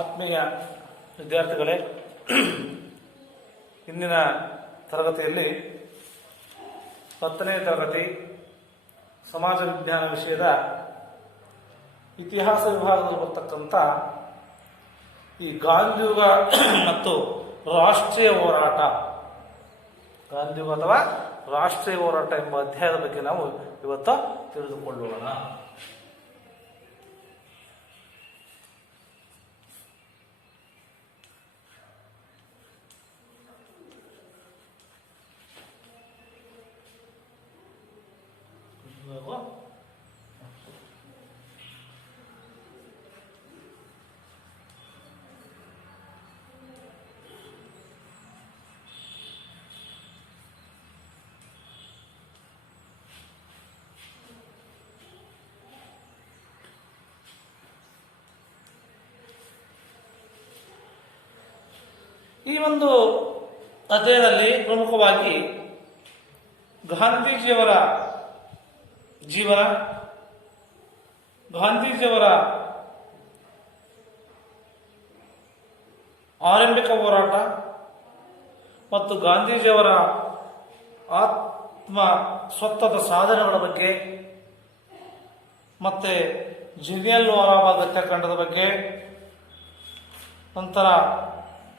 ಆತ್ಮೀಯ ವಿದ್ಯಾರ್ಥಿಗಳೇ, ಇಂದಿನ ತರಗತಿಯಲ್ಲಿ 10ನೇ ತರಗತಿ ಸಮಾಜ ವಿಜ್ಞಾನ ವಿಷಯದ ಇತಿಹಾಸ ವಿಭಾಗದಲ್ಲಿ ಬರ್ತಕ್ಕಂಥ ಈ ಗಾಂಧಿಯುಗ ಮತ್ತು ರಾಷ್ಟ್ರೀಯ ಹೋರಾಟ, ಗಾಂಧಿಯುಗ ಅಥವಾ ರಾಷ್ಟ್ರೀಯ ಹೋರಾಟ ಎಂಬ ಅಧ್ಯಾಯದ ಬಗ್ಗೆ ನಾವು ಇವತ್ತು ತಿಳಿದುಕೊಳ್ಳೋಣ. ಈ ಒಂದು ಅಧ್ಯಾಯದಲ್ಲಿ ಪ್ರಮುಖವಾಗಿ ಗಾಂಧೀಜಿಯವರ ಜೀವನ, ಗಾಂಧೀಜಿಯವರ ಆರಂಭಿಕ ಹೋರಾಟ ಮತ್ತು ಗಾಂಧೀಜಿಯವರ ಆತ್ಮ ಸ್ವತ್ವದ ಸಾಧನೆಗಳ ಬಗ್ಗೆ, ಮತ್ತೆ ಜಲಿಯನ್ ವಾಲಾಬಾಗ್ ಹತ್ಯಾಕಾಂಡದ ಬಗ್ಗೆ, ನಂತರ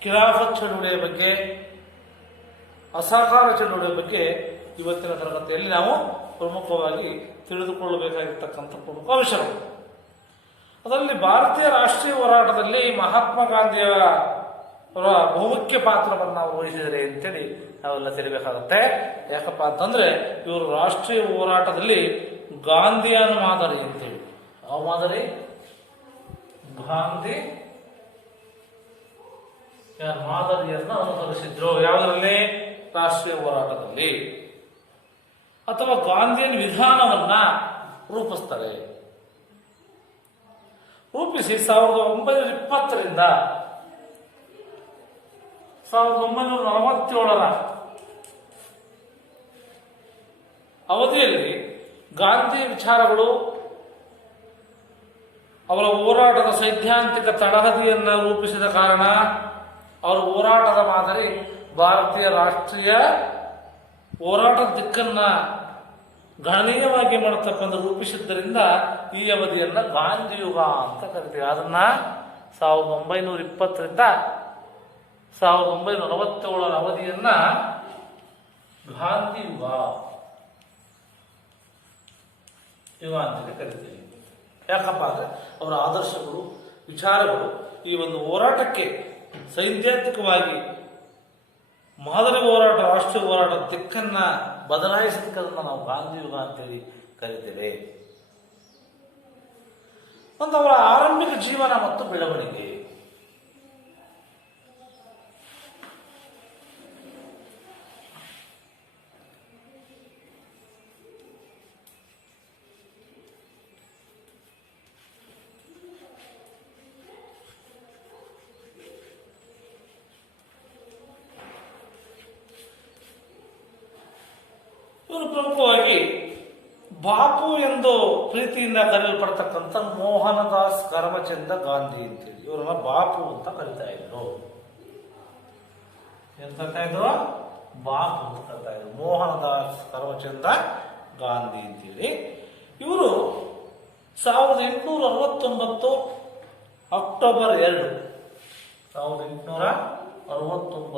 ಖಿಲಾಫತ್ ಚಳುವಳಿಯ ಬಗ್ಗೆ, ಅಸಹಕಾರ ಚಳುವಳಿಯ ಬಗ್ಗೆ ಇವತ್ತಿನ ತರಗತಿಯಲ್ಲಿ ನಾವು ಪ್ರಮುಖವಾಗಿ ತಿಳಿದುಕೊಳ್ಳಬೇಕಾಗಿರ್ತಕ್ಕಂಥ ಪ್ರಮುಖ ಅಂಶಗಳು. ಅದರಲ್ಲಿ ಭಾರತೀಯ ರಾಷ್ಟ್ರೀಯ ಹೋರಾಟದಲ್ಲಿ ಮಹಾತ್ಮ ಗಾಂಧಿಯವರ ಬಹುಮುಖ್ಯ ಪಾತ್ರವನ್ನು ನಾವು ವಹಿಸಿದರೆ ಅಂತೇಳಿ ನಾವೆಲ್ಲ ತಿಳಿಬೇಕಾಗುತ್ತೆ. ಯಾಕಪ್ಪ ಅಂತಂದ್ರೆ ಇವರು ರಾಷ್ಟ್ರೀಯ ಹೋರಾಟದಲ್ಲಿ ಗಾಂಧಿಯನ ಮಾದರಿ ಅಂತೇಳಿ, ಯಾವ ಮಾದರಿ? ಗಾಂಧಿ ಮಾದರಿಯನ್ನು ಅನುಸರಿಸಿದ್ರು. ಯಾವುದರಲ್ಲಿ? ರಾಷ್ಟ್ರೀಯ ಹೋರಾಟದಲ್ಲಿ. ಅಥವಾ ಗಾಂಧಿಯನ್ ವಿಧಾನವನ್ನ ರೂಪಿಸ್ತಾರೆ. ರೂಪಿಸಿ 1920ರಿಂದ 1947ರ ಅವಧಿಯಲ್ಲಿ ಗಾಂಧಿ ವಿಚಾರಗಳು, ಅವರ ಹೋರಾಟದ ಸೈದ್ಧಾಂತಿಕ ತಳಹದಿಯನ್ನ ರೂಪಿಸಿದ ಕಾರಣ ಅವರ ಹೋರಾಟದ ಮಾದರಿ ಭಾರತೀಯ ರಾಷ್ಟ್ರೀಯ ಹೋರಾಟದ ದಿಕ್ಕನ್ನ ಗಣನೀಯವಾಗಿ ಮಾಡತಕ್ಕಂಥ ರೂಪಿಸಿದ್ದರಿಂದ ಈ ಅವಧಿಯನ್ನ ಗಾಂಧಿಯುಗ ಅಂತ ಕರಿತೀವಿ. ಅದನ್ನ 1920ರಿಂದ 1947ರ ಅವಧಿಯನ್ನ ಗಾಂಧಿಯುಗ ಅಂತ ಕರಿತೀವಿ. ಯಾಕಪ್ಪ ಅಂದ್ರೆ ಅವರ ಆದರ್ಶಗಳು, ವಿಚಾರಗಳು ಈ ಒಂದು ಹೋರಾಟಕ್ಕೆ ಸೈದ್ಧಾಂತಿಕವಾಗಿ ಮಾದರಿ ಹೋರಾಟ, ರಾಷ್ಟ್ರೀಯ ಹೋರಾಟ ದಿಕ್ಕನ್ನ ಬದಲಾಯಿಸಿದ್ದನ್ನ ನಾವು ಗಾಂಧಿಯುಗ ಅಂತೇಳಿ ಕರಿತೇವೆ. ಒಂದು ಅವರ ಆರಂಭಿಕ ಜೀವನ ಮತ್ತು ಬೆಳವಣಿಗೆ. ಇವರು ಪ್ರಮುಖವಾಗಿ ಬಾಪು ಎಂದು ಪ್ರೀತಿಯಿಂದ ಕರೆಯಲ್ಪಡ್ತಕ್ಕಂಥ ಮೋಹನದಾಸ್ ಕರಮಚಂದ ಗಾಂಧಿ ಅಂತೇಳಿ ಇವರನ್ನ ಬಾಪು ಅಂತ ಕರಿತಾ ಇದ್ರು. ಏನ್ ಕರಿತಾ ಇದ್ರು? ಬಾಪು ಅಂತ ಕರಿತಾ ಇದ್ರು. ಮೋಹನದಾಸ್ ಕರಮಚಂದ ಗಾಂಧಿ ಅಂತೇಳಿ ಇವರು 1869 ಅಕ್ಟೋಬರ್ 2, 1869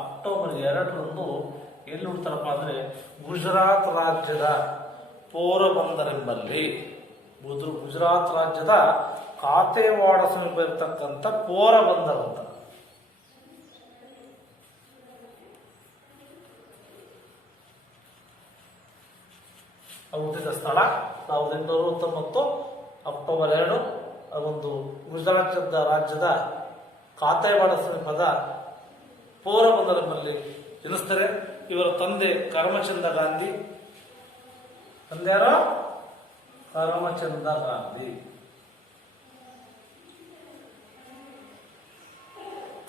ಅಕ್ಟೋಬರ್ 2ರಂದು ಎಲ್ಲಿ ಹುಡ್ತಾರಪ್ಪ ಅಂದ್ರೆ ಗುಜರಾತ್ ರಾಜ್ಯದ ಪೋರಬಂದರೆಂಬಲ್ಲಿ, ಗುಜರಾತ್ ರಾಜ್ಯದ ಕಾತೆವಾಡ ಸಮೀಪ ಇರತಕ್ಕಂಥ ಪೋರಬಂದರ್ ಅಂತ. ಹುಟ್ಟಿದ ಸ್ಥಳ 1869 ಅಕ್ಟೋಬರ್ 2. ಅದೊಂದು ಗುಜರಾತ್ ರಾಜ್ಯದ ಕಾತೆವಾಡ ಸಮೀಪದ ಪೋರಬಂದರೆಂಬಲ್ಲಿ ಜನಿಸ್ತಾರೆ. ಇವರ ತಂದೆ ಕರಮಚಂದ ಗಾಂಧಿ. ತಂದೆ ಯಾರು? ಕರಮಚಂದ ಗಾಂಧಿ.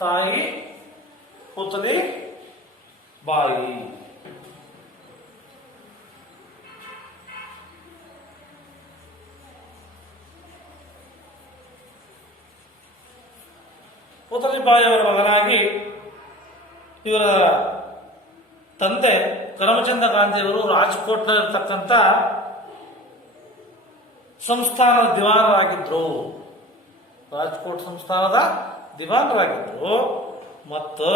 ತಾಯಿ ಪುತ್ರಿ ಬಾಯಿ. ಪುತಲಿಬಾಯಿ ಅವರ ಮಗನಾಗಿ ಇವರ ತಂದೆ ಕರಮಚಂದ ಗಾಂಧಿಯವರು ರಾಜ್ಕೋಟ್ನಲ್ಲಿರ್ತಕ್ಕಂಥ ಸಂಸ್ಥಾನದ ದಿವಾನರಾಗಿದ್ರು. ರಾಜ್ಕೋಟ್ ಸಂಸ್ಥಾನದ ದಿವಾನರಾಗಿದ್ರು. ಮತ್ತು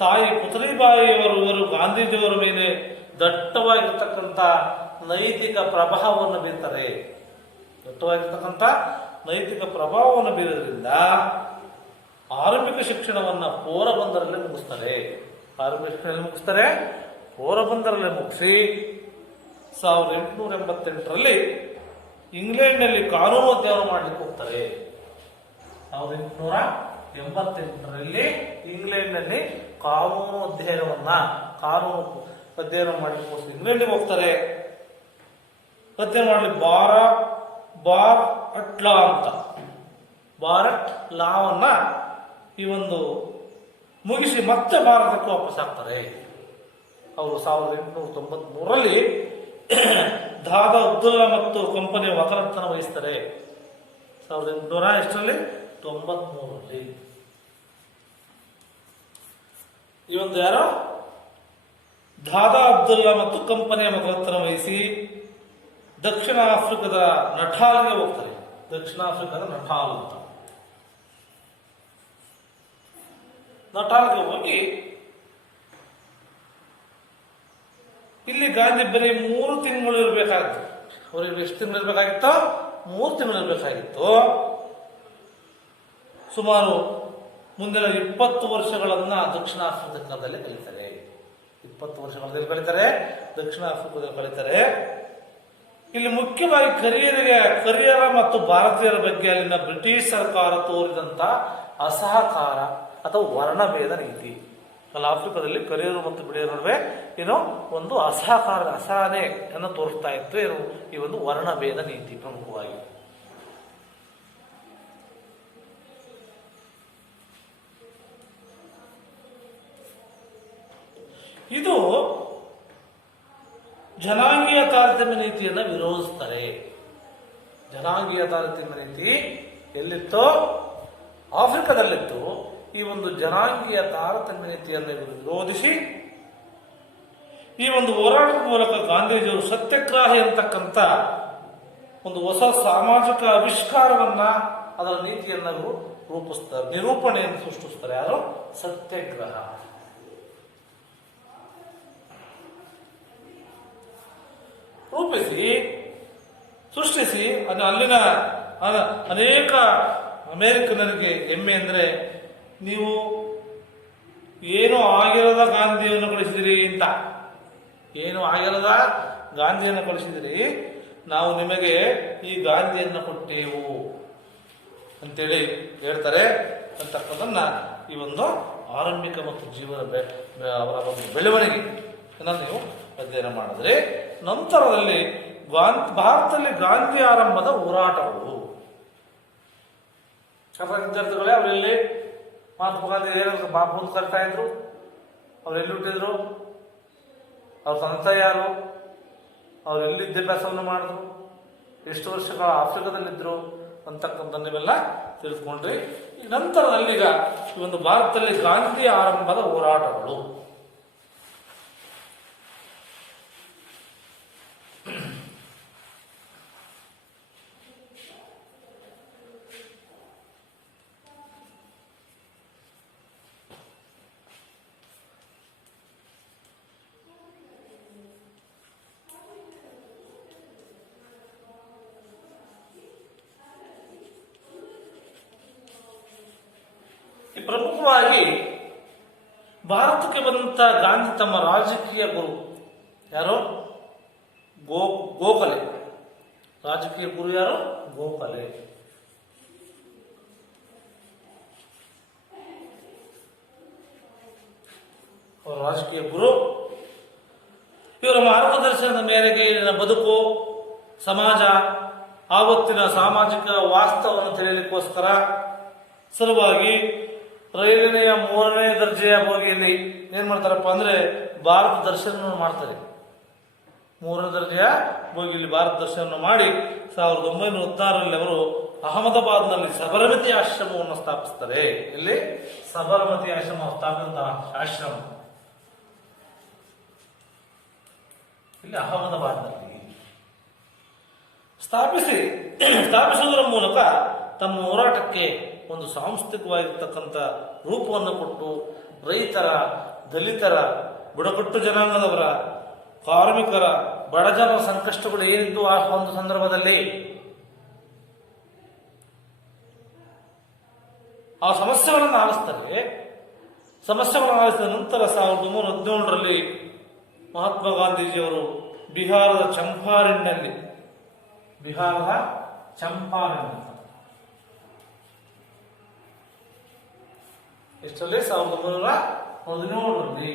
ತಾಯಿ ಪುತಲಿಬಾಯಿಯವರು ಇವರು ಗಾಂಧೀಜಿಯವರ ಮೇಲೆ ದಟ್ಟವಾಗಿರ್ತಕ್ಕಂಥ ನೈತಿಕ ಪ್ರಭಾವವನ್ನು ಬೀರ್ತಾರೆ. ದಟ್ಟವಾಗಿರ್ತಕ್ಕಂಥ ನೈತಿಕ ಪ್ರಭಾವವನ್ನು ಬೀರೋದ್ರಿಂದ ಆರಂಭಿಕ ಶಿಕ್ಷಣವನ್ನು ಪೋರಬಂದರಲ್ಲೇ ಮುಗಿಸ್ತಾರೆ. ಆರಂಭಿಕ ಶಿಕ್ಷಣ ಮುಗಿಸ್ತಾರೆ, ಪೋರಬಂದರಲ್ಲೇ ಮುಗಿಸಿ 1888ರಲ್ಲಿ ಇಂಗ್ಲೆಂಡ್ನಲ್ಲಿ ಕಾನೂನು ಅಧ್ಯಯನ ಮಾಡಲಿಕ್ಕೆ ಹೋಗ್ತಾರೆ. 1888ರಲ್ಲಿ ಇಂಗ್ಲೆಂಡ್ನಲ್ಲಿ ಕಾನೂನು ಅಧ್ಯಯನ ಮಾಡಲಿಕ್ಕೆ ಇಂಗ್ಲೆಂಡ್ಗೆ ಹೋಗ್ತಾರೆ. ಅಧ್ಯಯನ ಮಾಡಲಿ ಬಾರ್ ಅಟ್ ಲಾ ಅಂತ, ಭಾರತ್ ಲಾವನ್ನ ಈ ಒಂದು ಮುಗಿಸಿ ಮತ್ತೆ ಭಾರತಕ್ಕೆ ವಾಪಸ್ ಆಗ್ತಾರೆ. ಅವರು 1893ರಲ್ಲಿ ದಾದಾ ಅಬ್ದುಲ್ಲಾ ಮತ್ತು ಕಂಪನಿಯ ವಕಾಲತ್ತನ್ನು ವಹಿಸ್ತಾರೆ. 1893ರಲ್ಲಿ ಈ ಒಂದು ಯಾರೋ ದಾದಾ ಅಬ್ದುಲ್ಲಾ ಮತ್ತು ಕಂಪನಿಯ ವಕಾಲತ್ತನ್ನು ವಹಿಸಿ ದಕ್ಷಿಣ ಆಫ್ರಿಕಾದ ನಟಾಲ್ಗೆ ಹೋಗ್ತಾರೆ. ದಕ್ಷಿಣ ಆಫ್ರಿಕಾದ ನಟಾಲ್ ಅಂತ, ನಟಾಲ್ಗೆ ಹೋಗಿ ಇಲ್ಲಿ ಗಾಂಧಿ ಬರೀ 3 ತಿಂಗಳು ಇರಬೇಕಾಗಿತ್ತು. ಅವರಿಗೆ ಎಷ್ಟು ತಿಂಗಳು ಇರಬೇಕಾಗಿತ್ತು? 3 ತಿಂಗಳು ಇರಬೇಕಾಗಿತ್ತು. ಸುಮಾರು ಮುಂದಿನ 20 ವರ್ಷಗಳನ್ನ ದಕ್ಷಿಣ ಆಫ್ರಿಕಾದಲ್ಲಿ ಕಳೀತಾರೆ. 20 ವರ್ಷಗಳಲ್ಲಿ ಕಳೀತಾರೆ, ದಕ್ಷಿಣ ಆಫ್ರಿಕಾದಲ್ಲಿ ಕಳೀತಾರೆ. ಇಲ್ಲಿ ಮುಖ್ಯವಾಗಿ ಕರಿಯರ ಮತ್ತು ಭಾರತೀಯರ ಬಗ್ಗೆ ಅಲ್ಲಿನ ಬ್ರಿಟಿಷ್ ಸರ್ಕಾರ ತೋರಿದಂತ ಅಸಹಕಾರ ಅಥವಾ ವರ್ಣಭೇದ ನೀತಿ. ಅಲ್ಲಿ ಆಫ್ರಿಕಾದಲ್ಲಿ ಕರಿಯರು ಮತ್ತು ಬಿಳಿಯರ ನಡುವೆ ಏನೋ ಒಂದು ಅಸಹನೆಯನ್ನು ತೋರಿಸ್ತಾ ಇತ್ತು. ಏನು ಈ ಒಂದು ವರ್ಣಭೇದ ನೀತಿ ಪ್ರಮುಖವಾಗಿ. ಇದು ಜನಾಂಗೀಯ ತಾರತಮ್ಯ ನೀತಿಯನ್ನು ವಿರೋಧಿಸ್ತಾರೆ. ಜನಾಂಗೀಯ ತಾರತಮ್ಯ ನೀತಿ ಎಲ್ಲಿತ್ತೋ ಆಫ್ರಿಕಾದಲ್ಲಿತ್ತು. ಈ ಒಂದು ಜನಾಂಗೀಯ ತಾರತಮ್ಯ ನೀತಿಯನ್ನು ವಿರೋಧಿಸಿ ಈ ಒಂದು ಹೋರಾಟದ ಮೂಲಕ ಗಾಂಧೀಜಿಯವರು ಸತ್ಯಾಗ್ರಹ ಅಂತಕ್ಕಂಥ ಒಂದು ಹೊಸ ಸಾಮಾಜಿಕ ಆವಿಷ್ಕಾರವನ್ನ, ಅದರ ನೀತಿಯನ್ನು ರೂಪಿಸ್ತಾರೆ, ನಿರೂಪಣೆಯನ್ನು ಸೃಷ್ಟಿಸ್ತಾರೆ. ಯಾರು? ಸತ್ಯಾಗ್ರಹ. ರೂಪಿಸಿ ಸೃಷ್ಟಿಸಿ ಅಲ್ಲಿನ ಅನೇಕ ಅಮೆರಿಕನರಿಗೆ ಹೆಮ್ಮೆ ಅಂದ್ರೆ, ನೀವು ಏನು ಆಗಿರದ ಗಾಂಧಿಯನ್ನು ಕಳಿಸಿದಿರಿ ಅಂತ, ಏನು ಆಗಿರದ ಗಾಂಧಿಯನ್ನು ಕಳಿಸಿದಿರಿ, ನಾವು ನಿಮಗೆ ಈ ಗಾಂಧಿಯನ್ನು ಕೊಟ್ಟೆವು ಅಂತೇಳಿ ಹೇಳ್ತಾರೆ ಅಂತಕ್ಕಂಥನ್ನ ಈ ಒಂದು ಆರಂಭಿಕ ಮತ್ತು ಜೀವನ ಅವರ ಒಂದು ಬೆಳವಣಿಗೆ ನೀವು ಅಧ್ಯಯನ ಮಾಡಿದ್ರೆ, ನಂತರದಲ್ಲಿ ಭಾರತದಲ್ಲಿ ಗಾಂಧಿ ಆರಂಭದ ಹೋರಾಟಗಳು. ವಿದ್ಯಾರ್ಥಿಗಳೇ, ಅವರೆಲ್ಲಿ ಮಹಾತ್ಮ ಗಾಂಧಿ ಏನಾದ್ರು ಬಾಪು ಕರಿತಾ ಇದ್ರು? ಅವರೆಲ್ಲಿ ಹುಟ್ಟಿದ್ರು? ಅವ್ರ ತಂದೆ ಯಾರು? ಅವ್ರು ಎಲ್ಲಿ ವಿದ್ಯಾಭ್ಯಾಸವನ್ನು ಮಾಡಿದ್ರು? ಎಷ್ಟು ವರ್ಷಗಳ ಆಫ್ರಿಕಾದಲ್ಲಿದ್ದರು ಅಂತಕ್ಕಂಥನ್ನೆಲ್ಲ ತಿಳಿದುಕೊಂಡ್ರಿ. ಈ ನಂತರದಲ್ಲಿ ಈಗ ಈ ಒಂದು ಭಾರತದಲ್ಲಿ ಗಾಂಧಿ ಆರಂಭದ ಹೋರಾಟಗಳು. ಪ್ರಮುಖವಾಗಿ ಭಾರತಕ್ಕೆ ಬಂದಂತ ಗಾಂಧಿ ತಮ್ಮ ರಾಜಕೀಯ ಗುರು ಯಾರು? ಗೋಖಲೆ. ರಾಜಕೀಯ ಗುರು ಯಾರು? ಗೋಖಲೆ. ಅವರ ರಾಜಕೀಯ ಗುರು. ಇವರ ಮಾರ್ಗದರ್ಶನದ ಮೇರೆಗೆ ಇಲ್ಲಿನ ಬದುಕು, ಸಮಾಜ, ಆವತ್ತಿನ ಸಾಮಾಜಿಕ ವಾಸ್ತವವನ್ನು ತಿಳಿಯಲಿಕ್ಕೋಸ್ಕರ ಸಲುವಾಗಿ ರೈಲಿನೆಯ 3ನೇ ದರ್ಜೆಯ ಬೋಗಿಯಲ್ಲಿ ಏನ್ ಮಾಡ್ತಾರಪ್ಪ ಅಂದ್ರೆ ಭಾರತ ದರ್ಶನ ಮಾಡ್ತಾರೆ. 3ನೇ ದರ್ಜೆಯ ಬೋಗಿಯಲ್ಲಿ ಭಾರತ ದರ್ಶನ ಮಾಡಿ 1916ರಲ್ಲಿ ಅವರು ಅಹಮದಾಬಾದ್ನಲ್ಲಿ ಸಬರಮತಿ ಆಶ್ರಮವನ್ನು ಸ್ಥಾಪಿಸ್ತಾರೆ. ಇಲ್ಲಿ ಸಬರಮತಿ ಆಶ್ರಮ ಸ್ಥಾಪಿಸಿದ ಆಶ್ರಮ ಇಲ್ಲಿ ಅಹಮದಾಬಾದ್ನಲ್ಲಿ ಸ್ಥಾಪಿಸುವುದರ ಮೂಲಕ ತಮ್ಮ ಹೋರಾಟಕ್ಕೆ ಒಂದು ಸಾಂಸ್ಥಿಕವಾಗಿರ್ತಕ್ಕಂಥ ರೂಪವನ್ನು ಕೊಟ್ಟು ರೈತರ, ದಲಿತರ, ಬುಡಕಟ್ಟು ಜನಾಂಗದವರ, ಕಾರ್ಮಿಕರ, ಬಡಜನರ ಸಂಕಷ್ಟಗಳು ಏನಿದ್ದು ಆ ಒಂದು ಸಂದರ್ಭದಲ್ಲಿ ಆ ಸಮಸ್ಯೆಗಳನ್ನು ಆಲಿಸ್ತಾರೆ. ಸಮಸ್ಯೆಗಳನ್ನು ಆಲಿಸಿದ ನಂತರ 1917ರಲ್ಲಿ ಮಹಾತ್ಮ ಗಾಂಧೀಜಿಯವರು ಬಿಹಾರದ ಚಂಪಾರಣ್ನಲ್ಲಿ ಎಷ್ಟರಲ್ಲಿ 1917ರಲ್ಲಿ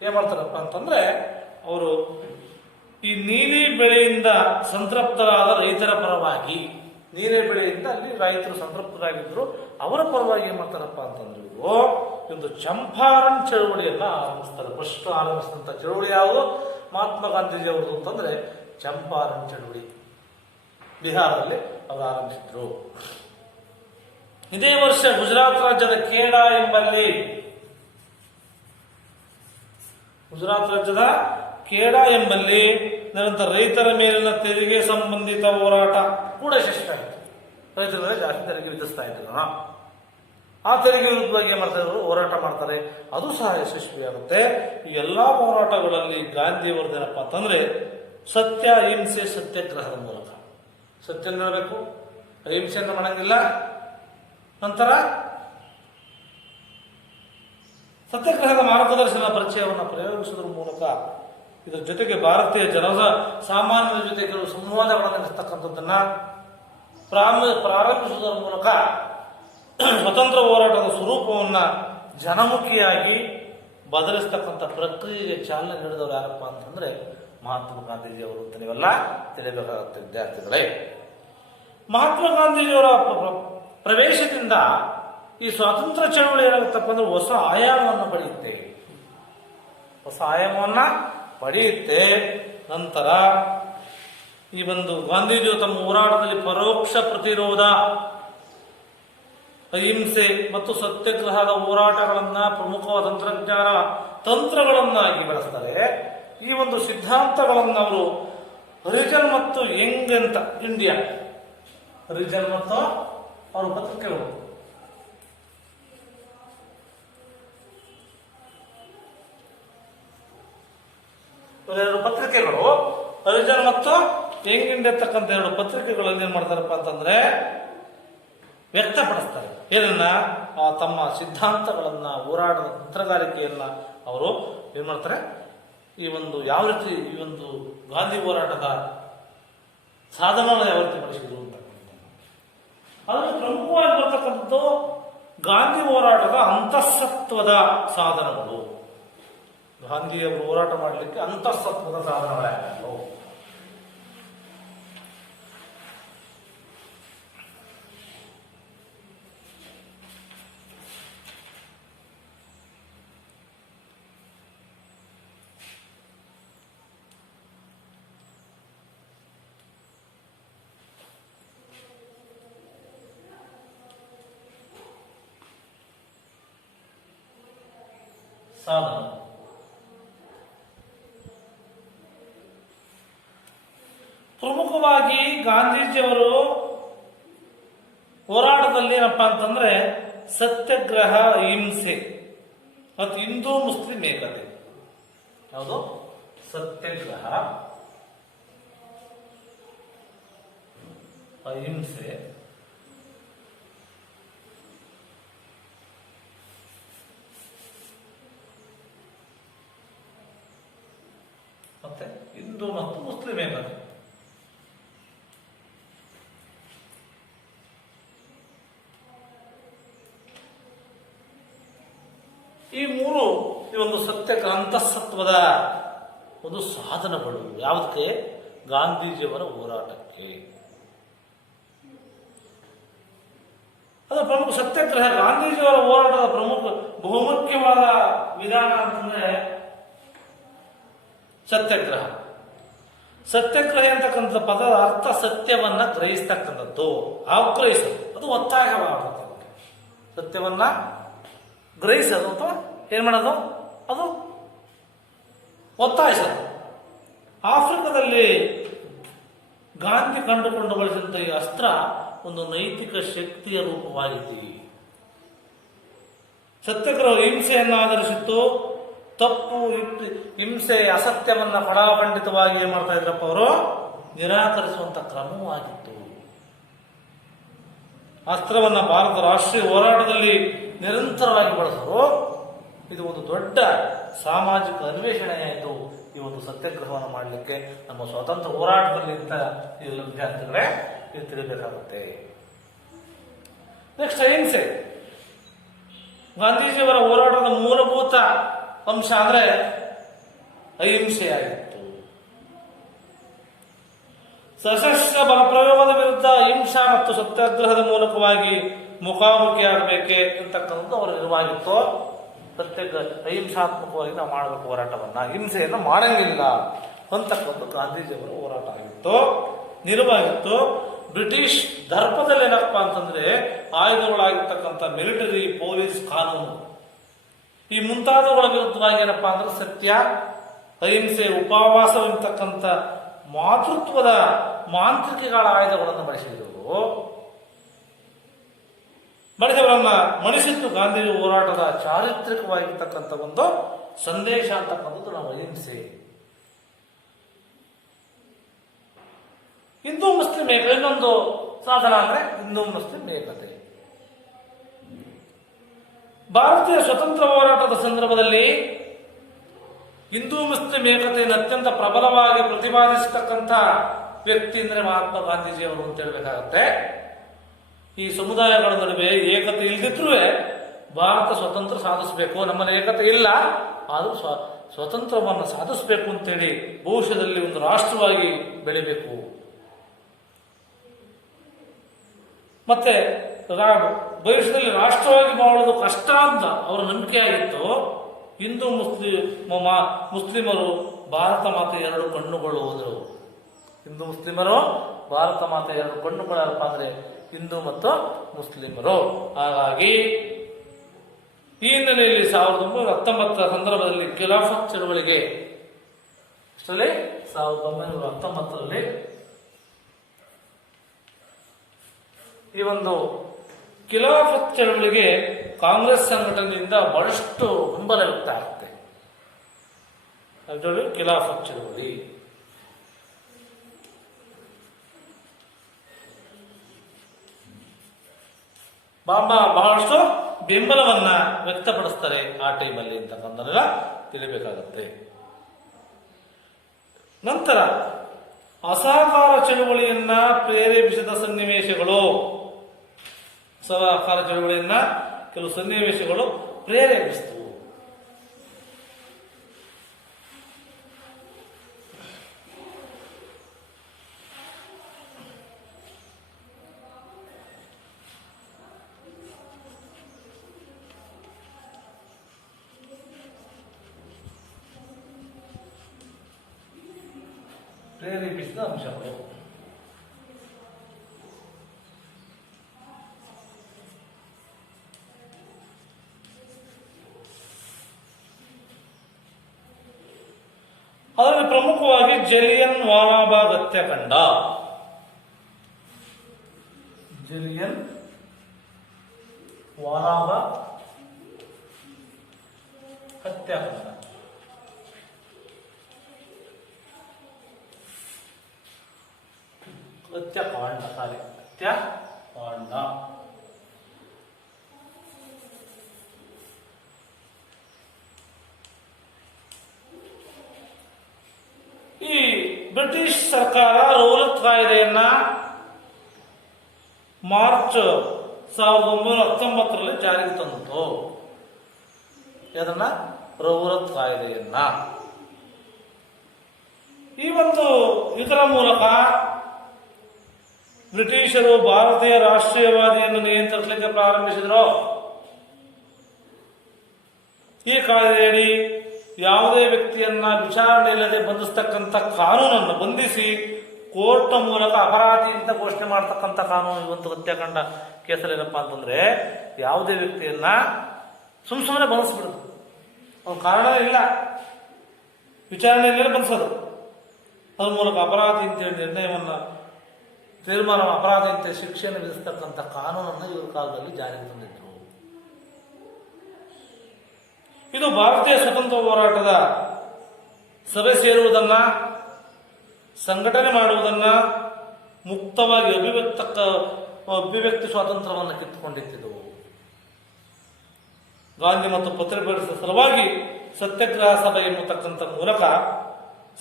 ಏನ್ ಮಾಡ್ತಾರಪ್ಪ ಅಂತಂದ್ರೆ, ಅವರು ಈ ನೀಲಿ ಬೆಳೆಯಿಂದ ಸಂತೃಪ್ತರಾದ ರೈತರ ಪರವಾಗಿ, ನೀಲಿ ಬೆಳೆಯಿಂದ ಅಲ್ಲಿ ರೈತರು ಸಂತೃಪ್ತರಾಗಿದ್ರು, ಅವರ ಪರವಾಗಿ ಏನ್ ಮಾಡ್ತಾರಪ್ಪ ಅಂತಂದ್ರೆ ಇವರು ಒಂದು ಚಂಪಾರಣ್ ಚಳವಳಿಯನ್ನ ಆರಂಭಿಸ್ತಾರೆ. ಫಸ್ಟ್ ಆರಂಭಿಸಿದಂತ ಚಳವಳಿ ಯಾವುದು ಮಹಾತ್ಮ ಗಾಂಧೀಜಿ ಅವರದು ಅಂತಂದ್ರೆ ಚಂಪಾರಣ್ ಚಳವಳಿ, ಬಿಹಾರದಲ್ಲಿ ಅವರು ಆರಂಭಿಸಿದ್ರು. ಇದೇ ವರ್ಷ ಗುಜರಾತ್ ರಾಜ್ಯದ ಖೇಡಾ ಎಂಬಲ್ಲಿ ನಿರಂತರ ರೈತರ ಮೇಲಿನ ತೆರಿಗೆ ಸಂಬಂಧಿತ ಹೋರಾಟ ಕೂಡ ಯಶಸ್ವಿಯಾಯಿತು. ರೈತರ ಮೇಲೆ ಜಾಸ್ತಿ ತೆರಿಗೆ ವಿಧಿಸ್ತಾ ಇದ್ರು. ಆ ತೆರಿಗೆ ವಿರುದ್ಧವಾಗಿ ಏನ್ ಮಾಡ್ತಾರೆ, ಹೋರಾಟ ಮಾಡ್ತಾರೆ. ಅದು ಸಹ ಯಶಸ್ವಿಯಾಗುತ್ತೆ. ಈ ಎಲ್ಲಾ ಹೋರಾಟಗಳಲ್ಲಿ ಗಾಂಧಿಯವರದೇನಪ್ಪ ಅಂತಂದ್ರೆ ಸತ್ಯ, ಅಹಿಂಸೆ, ಸತ್ಯಾಗ್ರಹದ ಮೂಲಕ ಸತ್ಯ ಹೇಳಬೇಕು, ಅಹಿಂಸೆಯನ್ನು ಮಾಡಂಗಿಲ್ಲ. ನಂತರ ಸತ್ಯಾಗ್ರಹದ ಮಾರ್ಗದರ್ಶನ ಪರಿಚಯವನ್ನು ಪ್ರಯೋಗಿಸುವುದರ ಮೂಲಕ, ಇದರ ಜೊತೆಗೆ ಭಾರತೀಯ ಸಾಮಾನ್ಯರ ಜೊತೆ ಕೆಲವು ಸಂವಾದಗಳನ್ನು ನಡೆಸ್ತಕ್ಕಂಥದ್ದನ್ನ ಪ್ರಾರಂಭಿಸುವುದರ ಮೂಲಕ ಸ್ವತಂತ್ರ ಹೋರಾಟದ ಸ್ವರೂಪವನ್ನ ಜನಮುಖಿಯಾಗಿ ಬದಲಿಸ್ತಕ್ಕಂಥ ಪ್ರಕ್ರಿಯೆಗೆ ಚಾಲನೆ ನೀಡಿದವರು ಯಾರಪ್ಪ ಅಂತಂದ್ರೆ ಮಹಾತ್ಮ ಗಾಂಧೀಜಿ ಅವರು ಅಂತ ನೀವೆಲ್ಲ ತಿಳಿಯಬೇಕಾಗುತ್ತೆ ವಿದ್ಯಾರ್ಥಿಗಳೇ. ಮಹಾತ್ಮ ಗಾಂಧೀಜಿಯವರ ಪ್ರವೇಶದಿಂದ ಈ ಸ್ವಾತಂತ್ರ್ಯ ಚಳವಳಿ ಏನಾಗುತ್ತಪ್ಪ ಅಂದ್ರೆ ಹೊಸ ಆಯಾಮವನ್ನು ಪಡೆಯುತ್ತೆ. ನಂತರ ಈ ಒಂದು ಗಾಂಧೀಜಿಯು ತಮ್ಮ ಹೋರಾಟದಲ್ಲಿ ಪರೋಕ್ಷ ಪ್ರತಿರೋಧ, ಅಹಿಂಸೆ ಮತ್ತು ಸತ್ಯಾಗ್ರಹದ ಹೋರಾಟಗಳನ್ನ ಪ್ರಮುಖವಾದ ತಂತ್ರಗಳನ್ನಾಗಿ ಬಳಸ್ತಾರೆ. ಈ ಒಂದು ಸಿದ್ಧಾಂತಗಳನ್ನು ಅವರು ಹರಿಜನ್ ಮತ್ತು ಯಂಗ್ ಅಂತ ಇಂಡಿಯಾ, ಹರಿಜನ್ ಮತ್ತು ಅವರ ಪತ್ರಿಕೆಗಳು, ಹರಿಜನ್ ಮತ್ತು ಯಂಗ್ ಇಂಡಿಯಾ ಇರ್ತಕ್ಕಂಥ 2 ಪತ್ರಿಕೆಗಳಲ್ಲಿ ಏನ್ ಮಾಡ್ತಾರಪ್ಪ ಅಂತಂದ್ರೆ ವ್ಯಕ್ತಪಡಿಸ್ತಾರೆ. ಏನನ್ನ, ತಮ್ಮ ಸಿದ್ಧಾಂತಗಳನ್ನ, ಹೋರಾಟದ ತಂತ್ರಗಾರಿಕೆಯನ್ನ ಅವರು ಏನ್ ಮಾಡ್ತಾರೆ, ಈ ಒಂದು ಯಾವ ರೀತಿ ಈ ಒಂದು ಗಾಂಧಿ ಹೋರಾಟದ ಸಾಧನವನ್ನು ಯಾವ ರೀತಿ ಬಳಸಿದ್ರು ಅಂತ. ಅದರಲ್ಲಿ ಪ್ರಮುಖವಾಗಿ ಬರ್ತಕ್ಕಂಥದ್ದು ಗಾಂಧಿ ಹೋರಾಟದ ಅಂತಃಸತ್ವದ ಸಾಧನಗಳು. ಗಾಂಧಿಯವರು ಹೋರಾಟ ಮಾಡಲಿಕ್ಕೆ ಅಂತಃಸತ್ವದ ಸಾಧನಗಳಾಗಲು ಸಾಧನ. ಪ್ರಮುಖವಾಗಿ ಗಾಂಧೀಜಿಯವರು ಹೋರಾಟದಲ್ಲಿ ಏನಪ್ಪಾ ಅಂತಂದ್ರೆ ಸತ್ಯಾಗ್ರಹ, ಅಹಿಂಸೆ ಮತ್ತು ಹಿಂದೂ ಮುಸ್ಲಿಂ ಏಕತೆ. ಯಾವುದು? ಸತ್ಯಾಗ್ರಹ, ಅಹಿಂಸೆ ಮತ್ತೆ ಹಿಂದೂ ಮತ್ತು ಮುಸ್ಲಿಂ ಏಕತೆ. ಈ ಮೂರು ಈ ಒಂದು ಸತ್ಯಾಗ್ರಹ ಅಂತಃಸತ್ವದ ಒಂದು ಸಾಧನಗಳು. ಯಾವುದಕ್ಕೆ? ಗಾಂಧೀಜಿಯವರ ಹೋರಾಟಕ್ಕೆ. ಅದು ಪ್ರಮುಖ ಸತ್ಯಾಗ್ರಹ. ಗಾಂಧೀಜಿಯವರ ಹೋರಾಟದ ಬಹುಮುಖ್ಯವಾದ ವಿಧಾನ ಅಂತಂದ್ರೆ ಸತ್ಯಾಗ್ರಹ. ಸತ್ಯಾಗ್ರಹ ಅಂತಕ್ಕಂಥ ಪದದ ಅರ್ಥ ಸತ್ಯವನ್ನ ಗ್ರಹಿಸ್ತಕ್ಕಂಥದ್ದು, ಆಗ್ರಹಿಸೋದು, ಅದು ಒತ್ತಾಯ ಮಾಡೋದು. ಸತ್ಯವನ್ನ ಗ್ರಹಿಸೋದು ಅಥವಾ ಏನ್ ಮಾಡೋದು, ಅದು ಒತ್ತಾಯಿಸೋದು. ಆಫ್ರಿಕಾದಲ್ಲಿ ಗಾಂಧಿ ಕಂಡುಕೊಂಡು ಬಳಸಿದಂಥ ಈ ಅಸ್ತ್ರ ಒಂದು ನೈತಿಕ ಶಕ್ತಿಯ ರೂಪವಾಗಿದೆ. ಸತ್ಯಾಗ್ರಹ ಹಿಂಸೆಯನ್ನು ಆಧರಿಸಿತ್ತು. ತಪ್ಪು ಹಿಂಸೆ ಅಸತ್ಯವನ್ನ ಖಡಾಖಂಡಿತವಾಗಿ ಏನ್ ಮಾಡ್ತಾ ಇದ್ರಪ್ಪ ಅವರು, ನಿರಾಕರಿಸುವಂತ ಕ್ರಮವೂ ಆಗಿತ್ತು. ಅಸ್ತ್ರವನ್ನ ಭಾರತ ರಾಷ್ಟ್ರೀಯ ಹೋರಾಟದಲ್ಲಿ ನಿರಂತರವಾಗಿ ಬಳಸರು. ಇದು ಒಂದು ದೊಡ್ಡ ಸಾಮಾಜಿಕ ಅನ್ವೇಷಣೆಯಾಯಿತು. ಈ ಒಂದು ಸತ್ಯಾಗ್ರಹವನ್ನು ಮಾಡಲಿಕ್ಕೆ ನಮ್ಮ ಸ್ವಾತಂತ್ರ್ಯ ಹೋರಾಟದಲ್ಲಿ ಇಂಥ ವಿದ್ಯಾರ್ಥಿಗಳೇ ಇದು ತಿಳಿಬೇಕಾಗುತ್ತೆ. ನೆಕ್ಸ್ಟ್ ಅಹಿಂಸೆ. ಗಾಂಧೀಜಿಯವರ ಹೋರಾಟದ ಮೂಲಭೂತ ಅಂಶ ಅಂದ್ರೆ ಅಹಿಂಸೆಯಾಗಿತ್ತು. ಸಶಸ್ತ್ರ ಬಲಪ್ರಯೋಗದ ವಿರುದ್ಧ ಅಹಿಂಸಾ ಮತ್ತು ಸತ್ಯಾಗ್ರಹದ ಮೂಲಕವಾಗಿ ಮುಖಾಮುಖಿಯಾಗಬೇಕೆ ಅಂತಕ್ಕಂಥದ್ದು ಅವರ ನಿಲುವಾಗಿತ್ತು. ಅಹಿಂಸಾತ್ಮಕವಾಗಿ ನಾವು ಮಾಡಬೇಕು ಹೋರಾಟವನ್ನ, ಹಿಂಸೆಯನ್ನು ಮಾಡಂಗಿಲ್ಲ ಅಂತಕ್ಕಂಥ ಗಾಂಧೀಜಿಯವರ ಹೋರಾಟ ಆಗಿತ್ತು, ನಿಲುವಾಗಿತ್ತು. ಬ್ರಿಟಿಷ್ ದರ್ಪದಲ್ಲಿ ಏನಪ್ಪಾ ಅಂತಂದ್ರೆ ಆಯುಧಗಳಾಗಿರ್ತಕ್ಕಂಥ ಮಿಲಿಟರಿ, ಪೊಲೀಸ್, ಕಾನೂನು ಈ ಮುಂತಾದವುಗಳ ವಿರುದ್ಧವಾಗಿ ಏನಪ್ಪಾ ಅಂದ್ರೆ ಸತ್ಯ, ಅಹಿಂಸೆ, ಉಪವಾಸವಿರ್ತಕ್ಕಂಥ ಮಾತೃತ್ವದ ಮಾಂತ್ರಿಕೆಗಳ ಆಯುಧಗಳನ್ನು ಬಳಸಿದವರನ್ನ ಮಣಿಸಿತ್ತು. ಗಾಂಧಿ ಹೋರಾಟದ ಚಾರಿತ್ರಿಕವಾಗಿರ್ತಕ್ಕಂಥ ಒಂದು ಸಂದೇಶ ಅಂತಕ್ಕಂಥದ್ದು ನಾವು ಅಹಿಂಸೆ. ಹಿಂದೂ ಮುಸ್ಲಿಂ ಏಕತೆ ಇನ್ನೊಂದು ಸಾಧನ ಅಂದ್ರೆ ಹಿಂದೂ ಮುಸ್ಲಿಂ ಏಕತೆ. ಭಾರತೀಯ ಸ್ವತಂತ್ರ ಹೋರಾಟದ ಸಂದರ್ಭದಲ್ಲಿ ಹಿಂದೂ ಮುಸ್ಲಿಂ ಏಕತೆಯನ್ನು ಅತ್ಯಂತ ಪ್ರಬಲವಾಗಿ ಪ್ರತಿಪಾದಿಸತಕ್ಕಂಥ ವ್ಯಕ್ತಿ ಅಂದ್ರೆ ಮಹಾತ್ಮ ಗಾಂಧೀಜಿಯವರು ಅಂತ ಹೇಳ್ಬೇಕಾಗತ್ತೆ. ಈ ಸಮುದಾಯಗಳ ನಡುವೆ ಏಕತೆ ಇಲ್ದಿದ್ರೂ ಭಾರತ ಸ್ವತಂತ್ರ ಸಾಧಿಸಬೇಕು, ನಮ್ಮಲ್ಲಿ ಏಕತೆ ಇಲ್ಲ ಆದರೂ ಸ್ವತಂತ್ರವನ್ನು ಸಾಧಿಸಬೇಕು ಅಂತೇಳಿ ಭವಿಷ್ಯದಲ್ಲಿ ಒಂದು ರಾಷ್ಟ್ರವಾಗಿ ಬೆಳಿಬೇಕು. ಮತ್ತೆ ಭವಿಷ್ಯದಲ್ಲಿ ರಾಷ್ಟ್ರವಾಗಿ ಮಾಡುವುದು ಕಷ್ಟ ಅಂತ ಅವರ ನಂಬಿಕೆಯಾಗಿತ್ತು. ಹಿಂದೂ ಮುಸ್ಲಿಮರು ಭಾರತ ಮಾತೆ ಎರಡು ಕಣ್ಣುಗಳು ಹೋದರು. ಹಿಂದೂ ಮುಸ್ಲಿಮರು ಭಾರತ ಮಾತೆ ಎರಡು ಕಣ್ಣುಗಳಪ್ಪ ಅಂದ್ರೆ ಹಿಂದೂ ಮತ್ತು ಮುಸ್ಲಿಮರು. ಹಾಗಾಗಿ ಈ ಹಿನ್ನೆಲೆಯಲ್ಲಿ 1919 ಸಂದರ್ಭದಲ್ಲಿ ಖಿಲಾಫತ್ ಚಳವಳಿಗೆ 1919ರಲ್ಲಿ ಈ ಒಂದು ಖಿಲಾಫತ್ ಚಳವಳಿಗೆ ಕಾಂಗ್ರೆಸ್ ಸಂಘಟನೆಯಿಂದ ಬಹಳಷ್ಟು ಬೆಂಬಲ ವ್ಯಕ್ತ ಆಗುತ್ತೆ. ಅದರಲ್ಲಿ ಖಿಲಾಫತ್ ಚಳವಳಿ ಬಹಳಷ್ಟು ಬೆಂಬಲವನ್ನ ವ್ಯಕ್ತಪಡಿಸ್ತಾರೆ ಆ ಟೈಮಲ್ಲಿ ಅಂತಕ್ಕಂಥದ್ದೆಲ್ಲ ತಿಳಿಬೇಕಾಗುತ್ತೆ. ನಂತರ ಅಸಹಕಾರ ಚಳುವಳಿಯನ್ನ ಪ್ರೇರೇಪಿಸಿದ ಸನ್ನಿವೇಶಗಳು, ಅಸಹಕಾರ ಚಳುವಳಿಯನ್ನ ಕೆಲವು ಸನ್ನಿವೇಶಗಳು ಪ್ರೇರೇಪಿಸಿದವು. ಪ್ರೇರೇಪಿಸಿದ ಅಂಶಗಳು ಅದರಲ್ಲಿ ಪ್ರಮುಖವಾಗಿ ಜಲಿಯನ್ ವಾಲಾಬಾಗ್ ಹತ್ಯಾಕಾಂಡ. ಜಲಿಯನ್ ವಾಲಾಬಾಗ್ ಹತ್ಯಾಕಾಂಡ ಹತ್ಯಾಕಾಂಡ. ಈ ಬ್ರಿಟಿಷ್ ಸರ್ಕಾರ ರೌಲತ್ ಕಾಯ್ದೆಯನ್ನ ಮಾರ್ಚ್ 1919ರಲ್ಲಿ ಜಾರಿಗೆ ತಂದಿತು. ಅದನ್ನ ರೌಲತ್ ಕಾಯ್ದೆಯನ್ನ ಈ ಒಂದು ಇದರ ಮೂಲಕ ಬ್ರಿಟಿಷರು ಭಾರತೀಯ ರಾಷ್ಟ್ರೀಯವಾದಿಯನ್ನು ನಿಯಂತ್ರಿಸಲಿಕ್ಕೆ ಪ್ರಾರಂಭಿಸಿದರು. ಈ ಕಾಯ್ದೆಯಡಿ ಯಾವುದೇ ವ್ಯಕ್ತಿಯನ್ನ ವಿಚಾರಣೆ ಇಲ್ಲದೆ ಬಂಧಿಸ್ತಕ್ಕಂಥ ಕಾನೂನನ್ನು ಬಂಧಿಸಿ ಕೋರ್ಟ್ ಮೂಲಕ ಅಪರಾಧಿ ಅಂತ ಘೋಷಣೆ ಮಾಡ್ತಕ್ಕಂಥ ಕಾನೂನು ಇವತ್ತು ಹತ್ಯಾಕಾಂಡ ಕೇಸಲ್ಲಿ ಏನಪ್ಪಾ ಅಂತಂದ್ರೆ ಯಾವುದೇ ವ್ಯಕ್ತಿಯನ್ನ ಸುಮ್ಮನೆ ಬಂಧಿಸ್ಬಿಡುದು, ಅವ್ನ ಕಾರಣ ಇಲ್ಲ, ವಿಚಾರಣೆಯಲ್ಲೇ ಬಂಧಿಸೋದು, ಅದ್ರ ಮೂಲಕ ಅಪರಾಧಿ ಅಂತೇಳಿ ನಿರ್ಣಯವನ್ನ ತೀರ್ಮಾನ ಅಪರಾಧಿ ಅಂತ ಶಿಕ್ಷೆಯನ್ನು ವಿಧಿಸ್ತಕ್ಕಂಥ ಕಾನೂನನ್ನು ಇವ್ರ ಕಾಲದಲ್ಲಿ ಜಾರಿಗೆ ತಂದಿದ್ರು. ಇದು ಭಾರತೀಯ ಸ್ವತಂತ್ರ ಹೋರಾಟದ ಸಭೆ ಸೇರುವುದನ್ನ, ಸಂಘಟನೆ ಮಾಡುವುದನ್ನ, ಮುಕ್ತವಾಗಿ ಅಭಿವ್ಯಕ್ತಿ ಸ್ವಾತಂತ್ರ್ಯವನ್ನು ಕಿತ್ತುಕೊಂಡಿದ್ದು. ಗಾಂಧಿ ಮತ್ತು ಪತ್ರಿಕೆಗಳ ಸಲುವಾಗಿ ಸತ್ಯಾಗ್ರಹ ಸಭೆ ಎನ್ನುತಕ್ಕಂಥ ಮೂಲಕ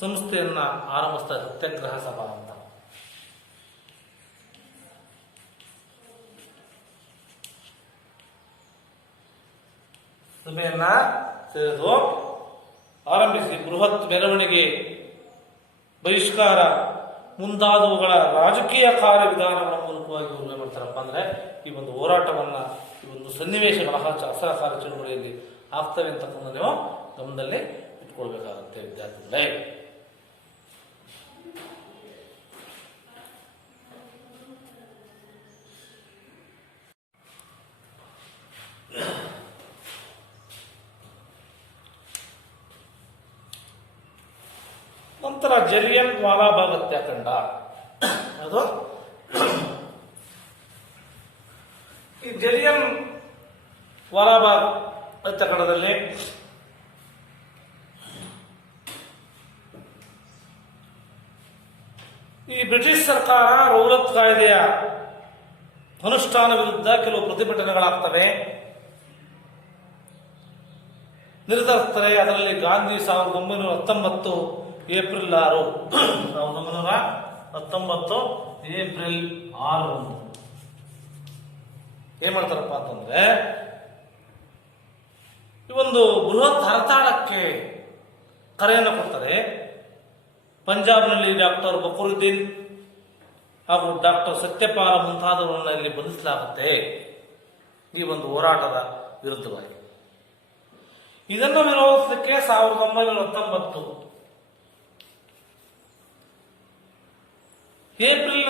ಸಂಸ್ಥೆಯನ್ನ ಆರಂಭಿಸ್ತಾರೆ, ಸತ್ಯಾಗ್ರಹ ಸಭಾ ಅಂತ. ಸಭೆಯನ್ನ ಸೇರಿದು ಆರಂಭಿಸಿ ಬೃಹತ್ ಮೆರವಣಿಗೆ, ಬಹಿಷ್ಕಾರ ಮುಂತಾದವುಗಳ ರಾಜಕೀಯ ಕಾರ್ಯವಿಧಾನಗಳ ಮೂಲಕವಾಗಿ ಇವರು ಏನು ಮಾಡ್ತಾರಪ್ಪ ಅಂದ್ರೆ ಈ ಒಂದು ಹೋರಾಟವನ್ನ, ಈ ಒಂದು ಸನ್ನಿವೇಶಗಳ ಅಸಹಕಾರ ಚಳುವಳಿಯಲ್ಲಿ ಆಗ್ತವೆ ಅಂತಕ್ಕಂಥ ನೀವು ಗಮನದಲ್ಲಿ ಇಟ್ಕೊಳ್ಬೇಕಾಗುತ್ತೆ ವಿದ್ಯಾರ್ಥಿಗಳೇ. ನಂತರ ಜಲಿಯನ್ ವಾಲಾಬಾಗ್ ಹತ್ಯಾಕಾಂಡ. ಅದು ಈ ಜಲಿಯನ್ ವಾಲಾಬಾಗ್ ಹತ್ಯಾಕಾಂಡದಲ್ಲಿ ಈ ಬ್ರಿಟಿಷ್ ಸರ್ಕಾರ ರೌಲತ್ ಕಾಯ್ದೆಯ ಅನುಷ್ಠಾನ ವಿರುದ್ಧ ಕೆಲವು ಪ್ರತಿಭಟನೆಗಳಾಗ್ತವೆ, ನಿರತರಾಗ್ತಾರೆ. ಅದರಲ್ಲಿ ಗಾಂಧಿ 1919 ಏಪ್ರಿಲ್ 6 1919 ಏಪ್ರಿಲ್ 6 ಏನ್ ಮಾಡ್ತಾರಪ್ಪ ಅಂತಂದ್ರೆ ಈ ಒಂದು ಬೃಹತ್ ಹರತಾಳಕ್ಕೆ ಕರೆಯನ್ನು ಕೊಡ್ತಾರೆ. ಪಂಜಾಬ್ನಲ್ಲಿ ಡಾಕ್ಟರ್ ಬಕರುದ್ದೀನ್ ಹಾಗೂ ಡಾಕ್ಟರ್ ಸತ್ಯಪಾಲ ಮುಂತಾದವರನ್ನ ಇಲ್ಲಿ ಬಂಧಿಸಲಾಗುತ್ತೆ ಈ ಒಂದು ಹೋರಾಟದ ವಿರುದ್ಧವಾಗಿ. ಇದನ್ನು ವಿರೋಧಿಸಲಿಕ್ಕೆ 1919 ಏಪ್ರಿಲ್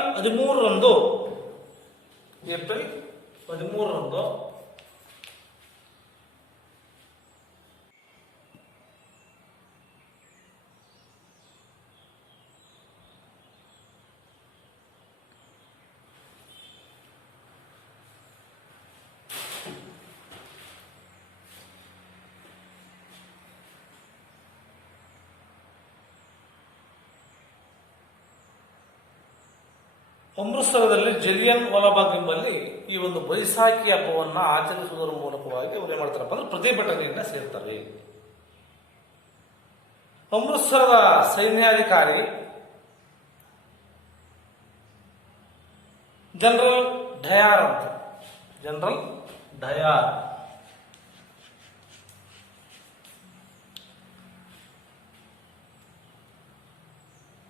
13 ಅಮೃತಸರದಲ್ಲಿ ಜಲಿಯನ್ ವಾಲಾಬಾಗ್ ಎಂಬಲ್ಲಿ ಈ ಒಂದು ಬೈಸಾಖಿ ಹಬ್ಬವನ್ನು ಆಚರಿಸುವುದರ ಮೂಲಕವಾಗಿ ಅವರು ಏನ್ ಮಾಡ್ತಾರಪ್ಪ ಅಂದ್ರೆ ಪ್ರತಿಭಟನೆಯನ್ನ ಸೇರ್ತಾರೆ. ಅಮೃತಸರದ ಸೈನ್ಯಾಧಿಕಾರಿ ಜನರಲ್ ಡಯಾರ್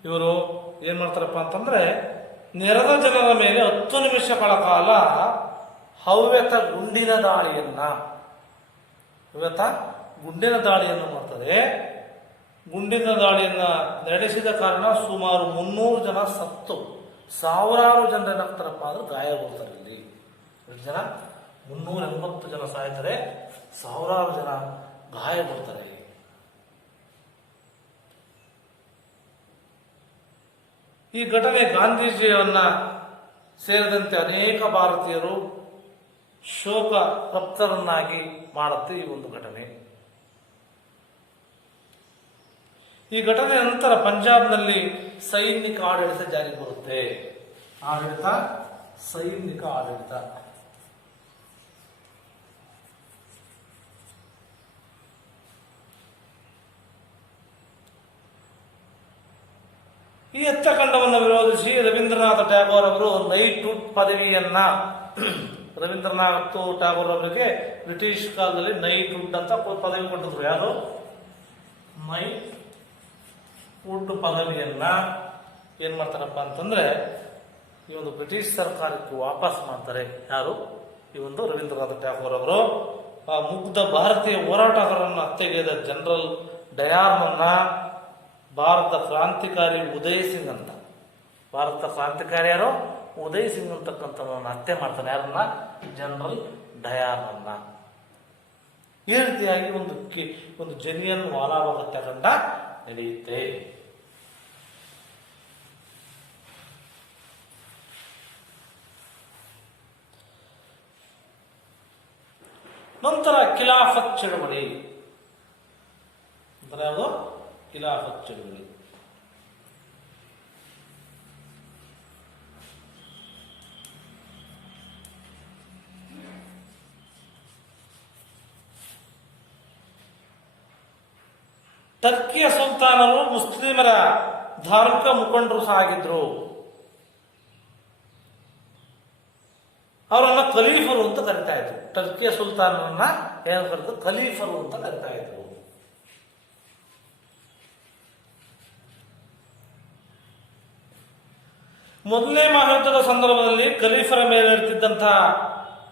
ಇವರು ಏನ್ ಮಾಡ್ತಾರಪ್ಪ ಅಂತಂದ್ರೆ ನೆರೆದ ಜನರ ಮೇಲೆ 10 ನಿಮಿಷಗಳ ಕಾಲ ಹವ್ಯಕ ಗುಂಡಿನ ದಾಳಿಯನ್ನು ಮಾಡ್ತಾರೆ. ಗುಂಡಿನ ದಾಳಿಯನ್ನ ನಡೆಸಿದ ಕಾರಣ ಸುಮಾರು 300 ಜನ ಸತ್ತು ಸಾವಿರಾರು ಜನ ಏನಾಗ್ತಾರಪ್ಪ ಅಂದ್ರೆ ಗಾಯಗೊಳ್ತಾರೆ. ಇಲ್ಲಿ ಜನ 380 ಜನ ಸಾಯ್ತಾರೆ, ಸಾವಿರಾರು ಜನ ಗಾಯಗೊಳ್ತಾರೆ. ಈ ಘಟನೆ ಗಾಂಧೀಜಿಯವನ್ನ ಸೇರಿದಂತೆ ಅನೇಕ ಭಾರತೀಯರು ಶೋಕ ತಪ್ತರನ್ನಾಗಿ ಮಾಡುತ್ತೆ ಈ ಒಂದು ಘಟನೆ. ಈ ಘಟನೆ ನಂತರ ಪಂಜಾಬ್ನಲ್ಲಿ ಸೈನಿಕ ಆಡಳಿತ ಜಾರಿಗೆ ಬರುತ್ತೆ. ಸೈನಿಕ ಆಡಳಿತ ಈ ಹತ್ಯಾಕಾಂಡವನ್ನು ವಿರೋಧಿಸಿ ರವೀಂದ್ರನಾಥ ಟ್ಯಾಗೋರ್ ಅವರು ನೈಟ್ಹುಡ್ ಪದವಿಯನ್ನ, ರವೀಂದ್ರನಾಥ್ ಟ್ಯಾಗೋರ್ ಅವರಿಗೆ ಬ್ರಿಟಿಷ್ ಕಾಲದಲ್ಲಿ ನೈಟ್ಹುಡ್ ಅಂತ ಪದವಿ ಕೊಟ್ಟಿದ್ರು. ಯಾರು? ನೈಟ್ಹುಡ್ ಪದವಿಯನ್ನ ಏನ್ ಮಾಡ್ತಾರಪ್ಪ ಅಂತಂದ್ರೆ ಈ ಒಂದು ಬ್ರಿಟಿಷ್ ಸರ್ಕಾರಕ್ಕೆ ವಾಪಸ್ ಮಾಡ್ತಾರೆ. ಯಾರು? ಈ ಒಂದು ರವೀಂದ್ರನಾಥ ಟ್ಯಾಗೋರ್ ಅವರು ಆ ಮುಗ್ಧ ಭಾರತೀಯ ಹೋರಾಟಗಾರರನ್ನು ಹತ್ಯೆಗೈದ ಜನರಲ್ ಡಯಾರ್ನನ್ನ ಭಾರತ ಕ್ರಾಂತಿಕಾರಿ ಉದಯ್ ಸಿಂಗ್ ಅಂತ, ಭಾರತ ಕ್ರಾಂತಿಕಾರಿ ಯಾರು ಉದಯ್ ಸಿಂಗ್ ಅಂತಕ್ಕಂಥವನ್ನ ಹತ್ಯೆ ಮಾಡ್ತಾನೆ. ಯಾರನ್ನ? ಜನರಲ್ ಡಯಾರ್ನನ್ನ. ಈ ರೀತಿಯಾಗಿ ಒಂದು ಜಲಿಯನ್ ವಾಲಾಬಾಗ್ ಹತ್ಯಾಕಾಂಡ ನಡೆಯುತ್ತೆ. ನಂತರ ಖಿಲಾಫತ್ ಚಳವಳಿ. ನಂತರ ಯಾವುದು? ಖಿಲಾಫತ್ ಚಳವಳಿ. ಟರ್ಕಿಯ ಸುಲ್ತಾನರು ಮುಸ್ಲಿಮರ ಧಾರ್ಮಿಕ ಮುಖಂಡರು ಸಹ ಆಗಿದ್ರು. ಅವರನ್ನ ಖಲೀಫರು ಅಂತ ಕರಿತಾ ಇದ್ರು. ಟರ್ಕಿಯ ಸುಲ್ತಾನರನ್ನ ಏನು ಕರೆದು? ಖಲೀಫರು ಅಂತ ಕರಿತಾ ಇದ್ರು. ಮೊದಲನೇ ಮಹಾಯುದ್ಧದ ಸಂದರ್ಭದಲ್ಲಿ ಖಲೀಫರ ಮೇಲೆ ಇರ್ತಿದ್ದಂತಹ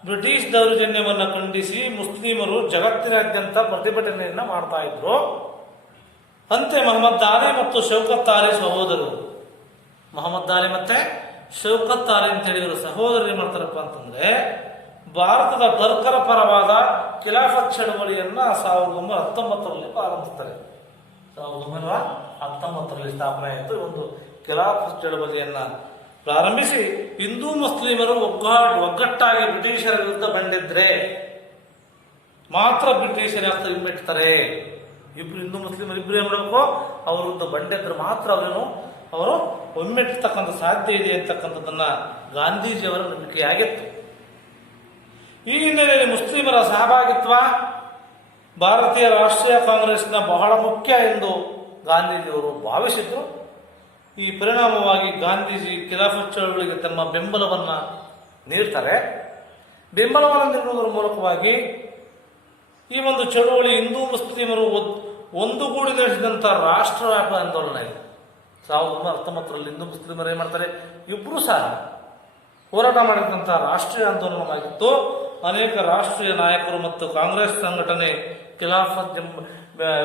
ಬ್ರಿಟಿಷ್ ದೌರ್ಜನ್ಯವನ್ನು ಖಂಡಿಸಿ ಮುಸ್ಲಿಮರು ಜಗತ್ತಿನಾದ್ಯಂತ ಪ್ರತಿಭಟನೆಯನ್ನ ಮಾಡ್ತಾ ಇದ್ರು. ಅಂತೆ ಮೊಹಮ್ಮದ್ ಅಲಿ ಮತ್ತು ಶೌಕತ್ ಅಲಿ ಸಹೋದರರು, ಮೊಹಮ್ಮದ್ ಅಲಿ ಮತ್ತೆ ಶೌಕತ್ ಅಲಿ ಅಂತ ಹೇಳಿದ್ರು ಸಹೋದರರು ಏನ್ ಮಾಡ್ತಾರಪ್ಪ ಅಂತಂದ್ರೆ, ಭಾರತದ ಬರ್ಕರ ಪರವಾದ ಖಿಲಾಫತ್ ಚಳವಳಿಯನ್ನ 1919ರಲ್ಲಿ ಪ್ರಾರಂಭಿಸ್ತಾರೆ. 1919ರಲ್ಲಿ ಸ್ಥಾಪನೆ ಆಯಿತು. ಒಂದು ಖಿಲಾಫತ್ ಚಳವಳಿಯನ್ನ ಪ್ರಾರಂಭಿಸಿ ಹಿಂದೂ ಮುಸ್ಲಿಮರು ಒಗ್ಗಟ್ಟಾಗಿ ಬ್ರಿಟಿಷರ ವಿರುದ್ಧ ಬಂದಿದ್ರೆ ಮಾತ್ರ ಬ್ರಿಟಿಷರ ಹಿಮ್ಮೆಟ್ತಾರೆ. ಇಬ್ರು ಹಿಂದೂ ಮುಸ್ಲಿಮರು ಇಬ್ರು ಏನ್ ಮಾಡಬೇಕು? ಅವ್ರ ವಿರುದ್ಧ ಬಂದಿದ್ರೆ ಮಾತ್ರ ಅವರು ಒಮ್ಮೆಟ್ಟತಕ್ಕಂಥ ಸಾಧ್ಯ ಇದೆ ಅಂತಕ್ಕಂಥದ್ದನ್ನ ಗಾಂಧೀಜಿಯವರ ನಂಬಿಕೆಯಾಗಿತ್ತು. ಈ ಹಿನ್ನೆಲೆಯಲ್ಲಿ ಮುಸ್ಲಿಮರ ಸಹಭಾಗಿತ್ವ ಭಾರತೀಯ ರಾಷ್ಟ್ರೀಯ ಕಾಂಗ್ರೆಸ್ನ ಬಹಳ ಮುಖ್ಯ ಎಂದು ಗಾಂಧೀಜಿಯವರು ಭಾವಿಸಿದ್ರು. ಈ ಪರಿಣಾಮವಾಗಿ ಗಾಂಧೀಜಿ ಖಿಲಾಫತ್ ಚಳವಳಿಗೆ ತಮ್ಮ ಬೆಂಬಲವನ್ನ ನೀಡ್ತಾರೆ. ಬೆಂಬಲವನ್ನು ನೀಡುವುದರ ಮೂಲಕವಾಗಿ ಈ ಒಂದು ಚಳವಳಿ ಹಿಂದೂ ಮುಸ್ಲಿಮರು ಒಂದುಗೂಡಿ ನಡೆಸಿದಂಥ ರಾಷ್ಟ್ರವ್ಯಾಪಿ ಆಂದೋಲನ ಇದೆ. 1919ರಲ್ಲಿ ಹಿಂದೂ ಮುಸ್ಲಿಮರು ಏನ್ ಮಾಡ್ತಾರೆ? ಇಬ್ಬರು ಸಹ ಹೋರಾಟ ಮಾಡಿದಂತಹ ರಾಷ್ಟ್ರೀಯ ಆಂದೋಲನವಾಗಿತ್ತು. ಅನೇಕ ರಾಷ್ಟ್ರೀಯ ನಾಯಕರು ಮತ್ತು ಕಾಂಗ್ರೆಸ್ ಸಂಘಟನೆ ಖಿಲಾಫತ್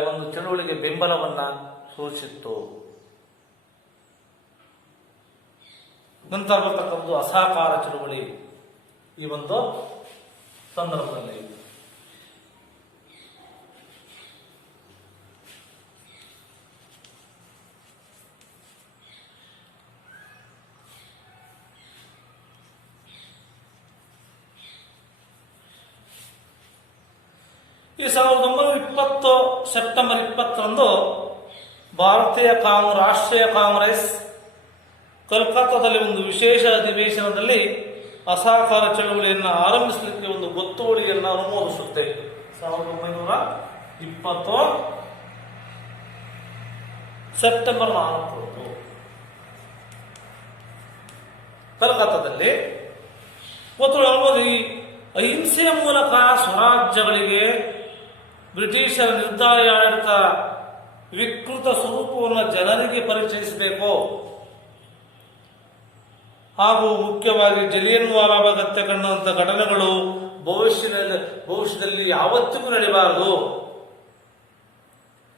ಒಂದು ಚಳವಳಿಗೆ ಬೆಂಬಲವನ್ನ ಸೂಚಿಸಿತ್ತು. ನಂತರ ಬರ್ತಕ್ಕಂಥ ಅಸಹಕಾರ ಚಳವಳಿ ಈ ಒಂದು ಸಂದರ್ಭದಲ್ಲಿ ಈ 1920 ಸೆಪ್ಟೆಂಬರ್ 20ರಂದು ಭಾರತೀಯ ರಾಷ್ಟ್ರೀಯ ಕಾಂಗ್ರೆಸ್ ಕಲ್ಕತ್ತಾದಲ್ಲಿ ಒಂದು ವಿಶೇಷ ಅಧಿವೇಶನದಲ್ಲಿ ಅಸಹಕಾರ ಚಳವಳಿಯನ್ನು ಆರಂಭಿಸಲಿಕ್ಕೆ ಒಂದು ಗೊತ್ತುವಳಿಯನ್ನು ಅನುಮೋದಿಸುತ್ತೆ. 1920 ಸೆಪ್ಟೆಂಬರ್ 4 ಕಲ್ಕತ್ತಾದಲ್ಲಿ ಗೊತ್ತುವಳಿ ಅನುಮೋದಿ ಅಹಿಂಸೆಯ ಮೂಲಕ ಸ್ವರಾಜ್ಯಗಳಿಗೆ ಬ್ರಿಟಿಷರ ನಿರ್ಧಾರ ಆಡಳಿತ ವಿಕೃತ ಸ್ವರೂಪವನ್ನು ಜನರಿಗೆ ಪರಿಚಯಿಸಬೇಕು ಹಾಗೂ ಮುಖ್ಯವಾಗಿ ಜಲಿಯನ್ ವಾಲಾಬಾಗ್ ಹತ್ಯಾಕಾಂಡದಂಥ ಘಟನೆಗಳು ಭವಿಷ್ಯದಲ್ಲಿ ಯಾವತ್ತಿಗೂ ನಡೆಯಬಾರದು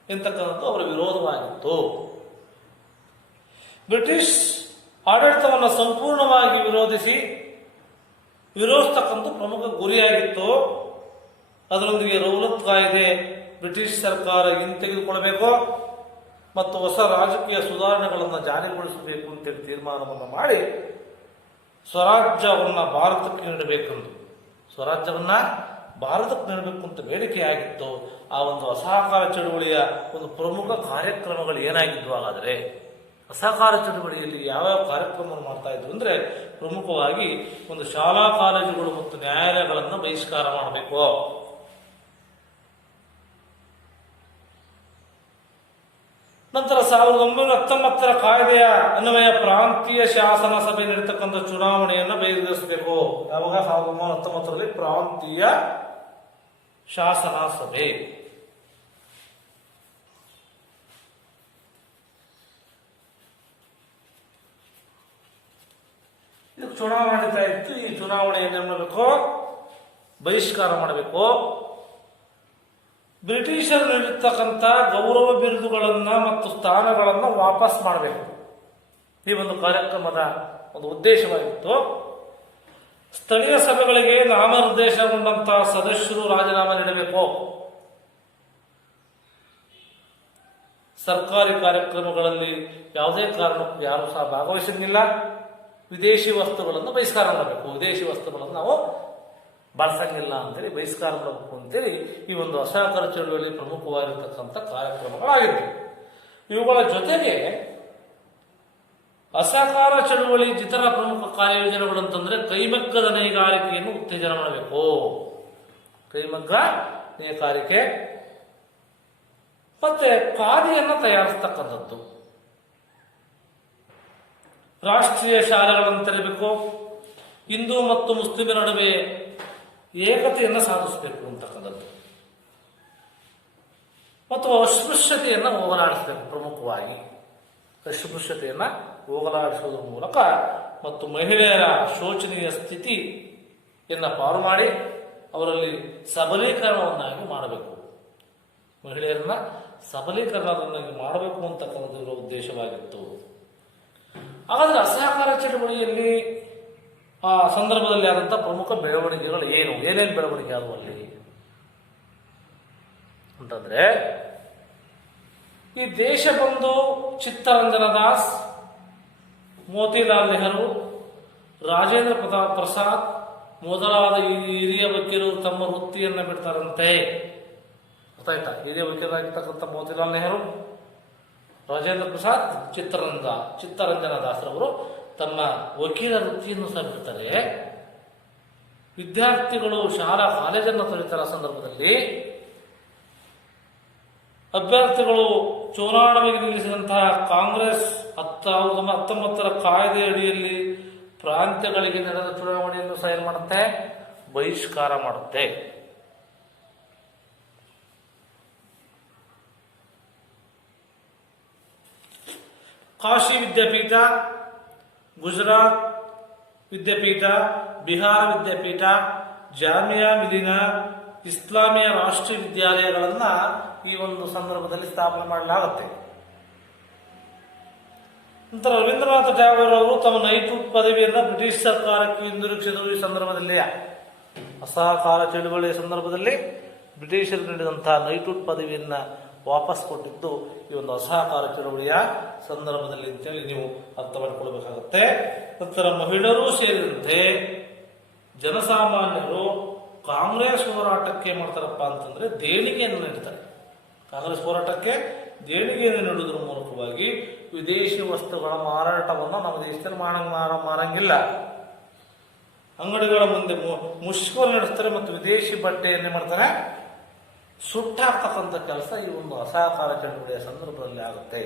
ಎಂತಕ್ಕಂಥದ್ದು ಅವರ ವಿರೋಧವಾಗಿತ್ತು. ಬ್ರಿಟಿಷ್ ಆಡಳಿತವನ್ನು ಸಂಪೂರ್ಣವಾಗಿ ವಿರೋಧಿಸ್ತಕ್ಕಂಥ ಪ್ರಮುಖ ಗುರಿಯಾಗಿತ್ತು. ಅದರೊಂದಿಗೆ ರೌಲತ್ ಕಾಯ್ದೆ ಬ್ರಿಟಿಷ್ ಸರ್ಕಾರ ಹಿಂತೆಗೆದುಕೊಳ್ಳಬೇಕು ಮತ್ತು ಹೊಸ ರಾಜಕೀಯ ಸುಧಾರಣೆಗಳನ್ನು ಜಾರಿಗೊಳಿಸಬೇಕು ಅಂತೇಳಿ ತೀರ್ಮಾನವನ್ನು ಮಾಡಿ ಸ್ವರಾಜ್ಯವನ್ನು ಭಾರತಕ್ಕೆ ನೀಡಬೇಕು ಅಂತ ಬೇಡಿಕೆಯಾಗಿತ್ತು. ಆ ಒಂದು ಅಸಹಕಾರ ಚಳುವಳಿಯ ಒಂದು ಪ್ರಮುಖ ಕಾರ್ಯಕ್ರಮಗಳು ಏನಾಗಿದ್ವು? ಹಾಗಾದರೆ ಅಸಹಕಾರ ಚಳುವಳಿಯಲ್ಲಿ ಯಾವ್ಯಾವ ಕಾರ್ಯಕ್ರಮವನ್ನು ಮಾಡ್ತಾ ಇದ್ರು ಅಂದ್ರೆ, ಪ್ರಮುಖವಾಗಿ ಒಂದು ಶಾಲಾ ಕಾಲೇಜುಗಳು ಮತ್ತು ನ್ಯಾಯಾಲಯಗಳನ್ನು ಬಹಿಷ್ಕಾರ ಮಾಡಬೇಕು. ನಂತರ 1919ರ ಕಾಯ್ದೆಯ ಅನ್ವಯ ಪ್ರಾಂತೀಯ ಶಾಸನ ಸಭೆ ನಡೀತಕ್ಕಂಥ ಚುನಾವಣೆಯನ್ನು ಬಹಿರ್ಗಮಿಸಬೇಕು. ಯಾವಾಗ? 1919ರಲ್ಲಿ ಪ್ರಾಂತೀಯ ಶಾಸನ ಸಭೆ. ಇದು ಚುನಾವಣೆ ನಡೀತಾ ಇತ್ತು. ಈ ಚುನಾವಣೆಯನ್ನು ಮಾಡಬೇಕು, ಬಹಿಷ್ಕಾರ ಮಾಡಬೇಕು. ಬ್ರಿಟಿಷರು ನೀಡಿರ್ತಕ್ಕಂಥ ಗೌರವ ಬಿರುದುಗಳನ್ನು ಮತ್ತು ಸ್ಥಾನಗಳನ್ನು ವಾಪಸ್ ಮಾಡಬೇಕು. ಈ ಒಂದು ಕಾರ್ಯಕ್ರಮದ ಒಂದು ಉದ್ದೇಶವಾಗಿತ್ತು. ಸ್ಥಳೀಯ ಸಭೆಗಳಿಗೆ ನಾಮನಿರ್ದೇಶನಗೊಂಡಂತಹ ಸದಸ್ಯರು ರಾಜೀನಾಮೆ ನೀಡಬೇಕು. ಸರ್ಕಾರಿ ಕಾರ್ಯಕ್ರಮಗಳಲ್ಲಿ ಯಾವುದೇ ಕಾರಣಕ್ಕೂ ಯಾರು ಸಹ ಭಾಗವಹಿಸಂಗಿಲ್ಲ. ವಿದೇಶಿ ವಸ್ತುಗಳನ್ನು ಬಹಿಷ್ಕಾರ ಮಾಡಬೇಕು. ವಿದೇಶಿ ವಸ್ತುಗಳನ್ನು ನಾವು ಬಳಸಂಗಿಲ್ಲ ಅಂತೇಳಿ ಬಹಿಷ್ಕಾರ ಮಾಡಬೇಕು ಅಂತೇಳಿ ಈ ಒಂದು ಅಸಹಕಾರ ಚಳುವಳಿ ಪ್ರಮುಖವಾಗಿರ್ತಕ್ಕಂಥ ಕಾರ್ಯಕ್ರಮಗಳಾಗಿತ್ತು. ಇವುಗಳ ಜೊತೆಗೆ ಅಸಹಕಾರ ಚಳುವಳಿ ಇತರ ಪ್ರಮುಖ ಕಾರ್ಯಯೋಜನೆಗಳು ಅಂತಂದ್ರೆ ಕೈಮಗ್ಗದ ನೇಕಾರಿಕೆಯನ್ನು ಉತ್ತೇಜನ ಮಾಡಬೇಕು. ಕೈಮಗ್ಗ ನೇಕಾರಿಕೆ ಮತ್ತೆ ಖಾದಿಯನ್ನು ತಯಾರಿಸ್ತಕ್ಕಂಥದ್ದು. ರಾಷ್ಟ್ರೀಯ ಶಾಲೆಗಳನ್ನು ತೆರೆಯಬೇಕು. ಹಿಂದೂ ಮತ್ತು ಮುಸ್ಲಿಮರ ನಡುವೆ ಏಕತೆಯನ್ನು ಸಾಧಿಸಬೇಕು ಅಂತಕ್ಕಂಥದ್ದು. ಮತ್ತು ಅಸ್ಪೃಶ್ಯತೆಯನ್ನು ಹೋಗಲಾಡಿಸಬೇಕು. ಪ್ರಮುಖವಾಗಿ ಅಸ್ಪೃಶ್ಯತೆಯನ್ನು ಹೋಗಲಾಡಿಸುವುದರ ಮೂಲಕ ಮತ್ತು ಮಹಿಳೆಯರ ಶೋಚನೀಯ ಸ್ಥಿತಿಯನ್ನು ಪಾರು ಮಾಡಿ ಅವರಲ್ಲಿ ಸಬಲೀಕರಣವನ್ನಾಗಿ ಮಾಡಬೇಕು. ಮಹಿಳೆಯರನ್ನ ಸಬಲೀಕರಣವನ್ನಾಗಿ ಮಾಡಬೇಕು ಅಂತಕ್ಕಂಥದ್ದು ಇವರ ಉದ್ದೇಶವಾಗಿತ್ತು. ಹಾಗಾದ್ರೆ ಅಸಹಕಾರ ಚಳವಳಿಯಲ್ಲಿ ಆ ಸಂದರ್ಭದಲ್ಲಿ ಆದಂತಹ ಪ್ರಮುಖ ಬೆಳವಣಿಗೆಗಳು ಏನೇನು ಬೆಳವಣಿಗೆ ಆದವು ಅಲ್ಲಿ ಅಂತಂದ್ರೆ, ಈ ದೇಶಬಂಧು ಚಿತ್ತರಂಜನ ದಾಸ್, ಮೋತಿಲಾಲ್ ನೆಹರು, ರಾಜೇಂದ್ರ ಪ್ರಸಾದ್ ಮೊದಲಾದ ಈ ಹಿರಿಯ ವಕೀಲರು ತಮ್ಮ ವೃತ್ತಿಯನ್ನು ಬಿಡ್ತಾರಂತೆ. ಗೊತ್ತಾಯ್ತಾ? ಹಿರಿಯ ವಕೀಲರಾಗಿರ್ತಕ್ಕಂಥ ಮೋತಿಲಾಲ್ ನೆಹರು, ರಾಜೇಂದ್ರ ಪ್ರಸಾದ್, ಚಿತ್ತರಂಜನ ದಾಸರವರು ತಮ್ಮ ವಕೀಲ ವೃತ್ತಿಯನ್ನು ಸಹ ಬಿಡ್ತಾರೆ. ವಿದ್ಯಾರ್ಥಿಗಳು ಶಾಲಾ ಕಾಲೇಜನ್ನು ತೊರೆಯುತ್ತಾರೆ. ಸಂದರ್ಭದಲ್ಲಿ ಅಭ್ಯರ್ಥಿಗಳು ಚುನಾವಣೆಗೆ ನಿಲ್ಲಿಸಿದಂತಹ ಕಾಂಗ್ರೆಸ್ 1919ರ ಕಾಯ್ದೆ ಅಡಿಯಲ್ಲಿ ಪ್ರಾಂತ್ಯಗಳಿಗೆ ನಡೆದ ಚುನಾವಣೆಯನ್ನು ಸಹ ಏನು ಮಾಡುತ್ತೆ? ಬಹಿಷ್ಕಾರ ಮಾಡುತ್ತೆ. ಕಾಶಿ ವಿದ್ಯಾಪೀಠ, ಗುಜರಾತ್ ವಿದ್ಯಾಪೀಠ, ಬಿಹಾರ ವಿದ್ಯಾಪೀಠ, ಜಾಮಿಯಾ ಮಿಲಿನಾ, ಇಸ್ಲಾಮಿಯ ರಾಷ್ಟ್ರೀಯ ವಿದ್ಯಾಲಯಗಳನ್ನ ಈ ಒಂದು ಸಂದರ್ಭದಲ್ಲಿ ಸ್ಥಾಪನೆ ಮಾಡಲಾಗುತ್ತೆ. ನಂತರ ರವೀಂದ್ರನಾಥ ಟ್ಯಾಗೋರ್ ಅವರು ತಮ್ಮ ನೈಟ್ಹುಡ್ ಪದವಿಯನ್ನು ಬ್ರಿಟಿಷ್ ಸರ್ಕಾರಕ್ಕೆ ಹಿಂದಿರುಗಿಸಿದರು. ಈ ಸಂದರ್ಭದಲ್ಲಿ ಅಸಹಕಾರ ಚಳುವಳಿಯ ಸಂದರ್ಭದಲ್ಲಿ ಬ್ರಿಟಿಷರು ನೀಡಿದಂತಹ ನೈಟ್ಹುಡ್ ಪದವಿಯನ್ನು ವಾಪಸ್ ಕೊಟ್ಟಿದ್ದು ಈ ಒಂದು ಅಸಹಕಾರ ಚಳುವಳಿಯ ಸಂದರ್ಭದಲ್ಲಿ ಅಂತೇಳಿ ನೀವು ಅರ್ಥ ಮಾಡಿಕೊಳ್ಬೇಕಾಗುತ್ತೆ. ನಂತರ ಮಹಿಳೆಯರು ಸೇರಿದಂತೆ ಜನಸಾಮಾನ್ಯರು ಕಾಂಗ್ರೆಸ್ ಹೋರಾಟಕ್ಕೆ ಮಾಡ್ತಾರಪ್ಪ ಅಂತಂದ್ರೆ ದೇಣಿಗೆಯನ್ನು ನೀಡ್ತಾರೆ. ಕಾಂಗ್ರೆಸ್ ಹೋರಾಟಕ್ಕೆ ದೇಣಿಗೆಯನ್ನು ನೀಡುವುದರ ಮೂಲಕವಾಗಿ ವಿದೇಶಿ ವಸ್ತುಗಳ ಮಾರಾಟವನ್ನು ನಮ್ಮ ದೇಶದಲ್ಲಿ ಮಾರಂಗಿಲ್ಲ. ಅಂಗಡಿಗಳ ಮುಂದೆ ಮುಷ್ಕರ ನಡೆಸ್ತಾರೆ ಮತ್ತು ವಿದೇಶಿ ಬಟ್ಟೆಯನ್ನೇ ಮಾಡ್ತಾರೆ, ಸುಟ್ಟಾಕ್ತಕ್ಕಂಥ ಕೆಲಸ ಈ ಒಂದು ಅಸಹಕಾರ ಚಳುವಳಿಯ ಸಂದರ್ಭದಲ್ಲಿ ಆಗುತ್ತೆ.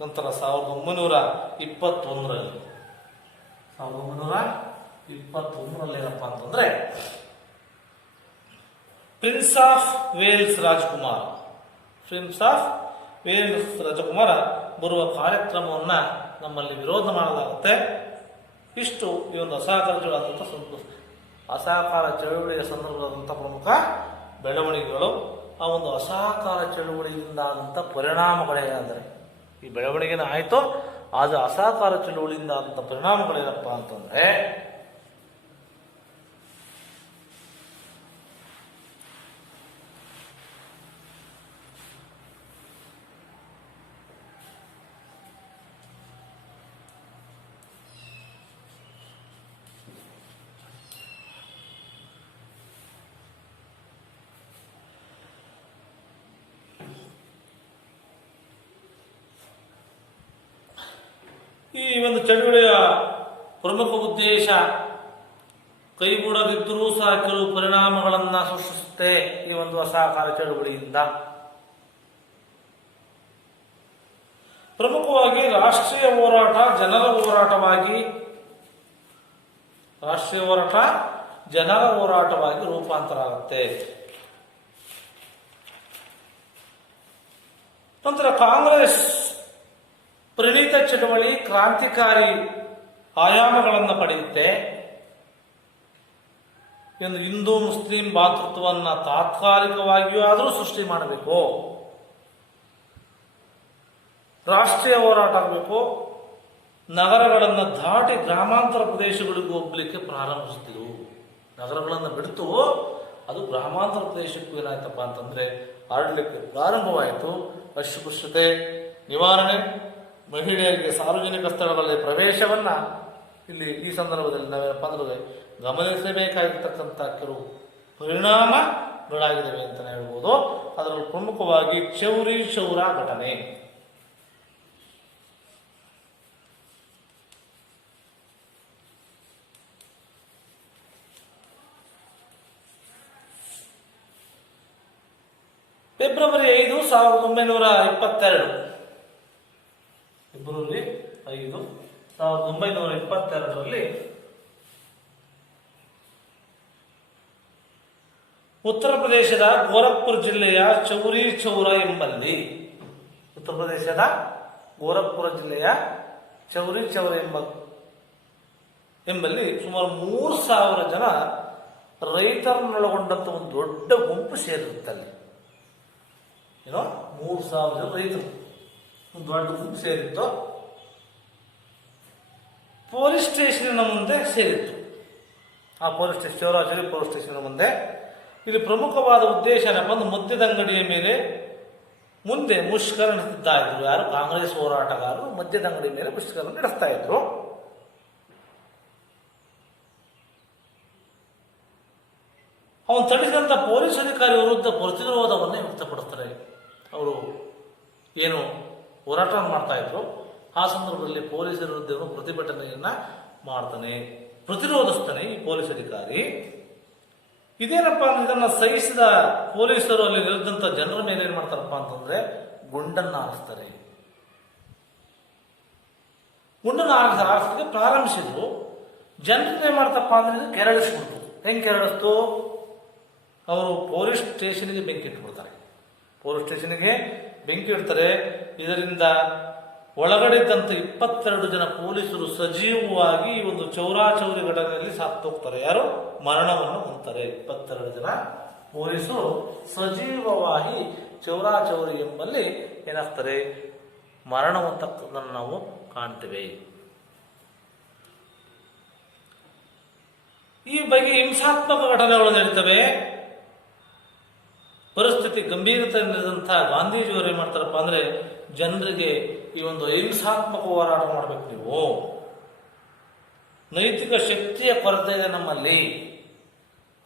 ನಂತರ 1921ರಲ್ಲಿ ಏನಪ್ಪ ಅಂತಂದ್ರೆ ಪ್ರಿನ್ಸ್ ಆಫ್ ವೇಲ್ಸ್ ರಾಜಕುಮಾರ ಬರುವ ಕಾರ್ಯಕ್ರಮವನ್ನ ನಮ್ಮಲ್ಲಿ ವಿರೋಧ ಮಾಡಲಾಗುತ್ತೆ. ಇಷ್ಟು ಈ ಒಂದು ಅಸಹಕಾರ ಚಳುವಳಿಯ ಸಂದರ್ಭದಂಥ ಪ್ರಮುಖ ಬೆಳವಣಿಗೆಗಳು. ಆ ಒಂದು ಅಸಹಕಾರ ಚಳುವಳಿಯಿಂದ ಆದಂಥ ಪರಿಣಾಮಗಳೇನಾದರೆ, ಈ ಬೆಳವಣಿಗೆನ ಆಯಿತು, ಆದರೆ ಅಸಹಕಾರ ಚಳುವಳಿಯಿಂದ ಆದಂಥ ಪರಿಣಾಮಗಳೇನಪ್ಪ ಅಂತಂದ್ರೆ, ಈ ಒಂದು ಚಳುವಳಿಯ ಪ್ರಮುಖ ಉದ್ದೇಶ ಕೈಗೂಡದಿದ್ದರೂ ಸಹ ಕೆಲವು ಪರಿಣಾಮಗಳನ್ನು ಸೃಷ್ಟಿಸುತ್ತೆ. ಈ ಒಂದು ಅಸಹಕಾರ ಚಳುವಳಿಯಿಂದ ಪ್ರಮುಖವಾಗಿ ರಾಷ್ಟ್ರೀಯ ಹೋರಾಟ ಜನರ ಹೋರಾಟವಾಗಿ ರೂಪಾಂತರ ಆಗುತ್ತೆ. ನಂತರ ಕಾಂಗ್ರೆಸ್ ಪ್ರಣೀತ ಚಳವಳಿ ಕ್ರಾಂತಿಕಾರಿ ಆಯಾಮಗಳನ್ನು ಪಡೆಯುತ್ತೆ. ಎಂದು ಹಿಂದೂ ಮುಸ್ಲಿಂ ಭಾತೃತ್ವವನ್ನು ತಾತ್ಕಾಲಿಕವಾಗಿಯೂ ಆದರೂ ಸೃಷ್ಟಿ ಮಾಡಬೇಕು, ರಾಷ್ಟ್ರೀಯ ಹೋರಾಟ ಆಗಬೇಕು. ನಗರಗಳನ್ನು ದಾಟಿ ಗ್ರಾಮಾಂತರ ಪ್ರದೇಶಗಳಿಗೂ ಹೋಗ್ಲಿಕ್ಕೆ ಪ್ರಾರಂಭಿಸಿದ್ರು. ನಗರಗಳನ್ನು ಬಿಡ್ತು ಅದು ಗ್ರಾಮಾಂತರ ಪ್ರದೇಶಕ್ಕೂ ಏನಾಯ್ತಪ್ಪ ಅಂತಂದ್ರೆ ಹರಡಲಿಕ್ಕೆ ಪ್ರಾರಂಭವಾಯಿತು. ಅಸ್ಪೃಶ್ಯತೆ ನಿವಾರಣೆ, ಮಹಿಳೆಯರಿಗೆ ಸಾರ್ವಜನಿಕ ಸ್ಥಳಗಳಲ್ಲಿ ಪ್ರವೇಶವನ್ನ ಇಲ್ಲಿ ಈ ಸಂದರ್ಭದಲ್ಲಿ ನಾವೇನಪ್ಪ ಅಂದ್ರೆ ಗಮನಿಸಬೇಕಾಗಿರ್ತಕ್ಕಂಥ ಕೆಲವು ಪರಿಣಾಮಗಳಾಗಿದ್ದಾವೆ ಅಂತಲೇ ಹೇಳ್ಬೋದು. ಅದರಲ್ಲಿ ಪ್ರಮುಖವಾಗಿ ಚೌರಿ ಚೌರಾ ಘಟನೆ. ಫೆಬ್ರವರಿ 5, 1922. ಫೆಬ್ರವರಿ 5, 1922ರಲ್ಲಿ ಉತ್ತರ ಪ್ರದೇಶದ ಗೋರಖ್ಪುರ ಜಿಲ್ಲೆಯ ಚೌರಿ ಚೌರಾ ಎಂಬಲ್ಲಿ, ಉತ್ತರ ಪ್ರದೇಶದ ಗೋರಖ್ಪುರ ಜಿಲ್ಲೆಯ ಚೌರಿ ಚೌರ ಎಂಬಲ್ಲಿ ಸುಮಾರು 3,000 ಜನ ರೈತರನ್ನೊಳಗೊಂಡಂತ ಒಂದು ದೊಡ್ಡ ಗುಂಪು ಸೇರಿರುತ್ತೆ. ಅಲ್ಲಿ ಏನೋ 3,000 ಜನ ರೈತರು ಒಂದು ದೊಡ್ಡ ಗುಂಪು ಸೇರಿತ್ತು. ಪೊಲೀಸ್ ಸ್ಟೇಷನ್ ಮುಂದೆ ಸೇರಿತ್ತು. ಆ ಪೊಲೀಸ್ ಸ್ಟೇಷನ್ ಚೌರಾಚೌರಿ ಪೊಲೀಸ್ ಸ್ಟೇಷನ್ ಮುಂದೆ. ಇಲ್ಲಿ ಪ್ರಮುಖವಾದ ಉದ್ದೇಶ ಏನಪ್ಪ ಅಂದ್ರೆ ಮದ್ಯದಂಗಡಿಯ ಮೇಲೆ ಮುಂದೆ ಮುಷ್ಕರ ನಡೆಸ್ತಾ ಇದ್ರು. ಯಾರು? ಕಾಂಗ್ರೆಸ್ ಹೋರಾಟಗಾರರು ಮದ್ಯದಂಗಡಿ ಮೇಲೆ ಮುಷ್ಕರ ನಡೆಸ್ತಾ ಇದ್ರು. ಅವನು ತಡೆಸಿದಂತ ಪೊಲೀಸ್ ಅಧಿಕಾರಿ ವಿರುದ್ಧ ಪ್ರತಿರೋಧವನ್ನೇ ವ್ಯಕ್ತಪಡಿಸ್ತಾರೆ. ಅವರು ಏನು ಹೋರಾಟ ಮಾಡ್ತಾ ಇದ್ರು ಆ ಸಂದರ್ಭದಲ್ಲಿ ಪೊಲೀಸರ ವಿರುದ್ಧ ಪ್ರತಿಭಟನೆಯನ್ನ ಮಾಡ್ತಾನೆ, ಪ್ರತಿರೋಧಿಸ್ತಾನೆ ಈ ಪೊಲೀಸ್ ಅಧಿಕಾರಿ. ಇದೇನಪ್ಪ ಅಂದ್ರೆ ಇದನ್ನ ಸಹಿಸಿದ ಪೊಲೀಸರು ಅಲ್ಲಿ ನಿಲ್ಲದಂತ ಜನರ ಮೇಲೆ ಏನ್ ಮಾಡ್ತಾರಪ್ಪ ಅಂತಂದ್ರೆ ಗುಂಡನ್ನ ಹಾರಿಸ್ತಾರೆ. ಗುಂಡನ್ನ ಹಾರಿಸಲಿಕ್ಕೆ ಪ್ರಾರಂಭಿಸಿದ್ರು. ಜನರನ್ನೇನ್ ಮಾಡ್ತಪ್ಪ ಅಂದ್ರೆ ಇದು ಕೆರಳಿಸ್ಬಿಡ್ತು. ಹೆಂಗ್ ಕೆರಳಿಸ್ತು? ಅವರು ಪೊಲೀಸ್ ಸ್ಟೇಷನ್ಗೆ ಬೆಂಕಿ ಇಟ್ಬಿಡ್ತಾರೆ. ಪೊಲೀಸ್ ಸ್ಟೇಷನ್ಗೆ ಬೆಂಕಿ ಇಡ್ತಾರೆ. ಇದರಿಂದ ಒಳಗಡೆ ಇದ್ದಂತ 22 ಜನ ಪೊಲೀಸರು ಸಜೀವವಾಗಿ ಈ ಒಂದು ಚೌರಾಚೌರಿ ಘಟನೆಯಲ್ಲಿ ಸಾಕ್ತೋಗ್ತಾರೆ. ಯಾರು? ಮರಣವನ್ನು ಹೊಂದ್ತಾರೆ. 22 ಜನ ಪೊಲೀಸರು ಸಜೀವವಾಗಿ ಚೌರಾಚೌರಿ ಎಂಬಲ್ಲಿ ಏನಾಗ್ತಾರೆ? ಮರಣ ಹೊಂದಕ್ಕದನ್ನು ನಾವು ಕಾಣ್ತೇವೆ. ಈ ಬಗ್ಗೆ ಹಿಂಸಾತ್ಮಕ ಘಟನೆಗಳು ನಡೀತವೆ. ಪರಿಸ್ಥಿತಿ ಗಂಭೀರತೆಯಲ್ಲಿದ್ದಂತಹ ಗಾಂಧೀಜಿಯವರು ಏನ್ ಮಾಡ್ತಾರಪ್ಪ ಅಂದ್ರೆ ಜನರಿಗೆ ಈ ಒಂದು ಹಿಂಸಾತ್ಮಕ ಹೋರಾಟ ಮಾಡ್ಬೇಕು, ನೀವು ನೈತಿಕ ಶಕ್ತಿಯ ಕೊರತೆ ಇದೆ ನಮ್ಮಲ್ಲಿ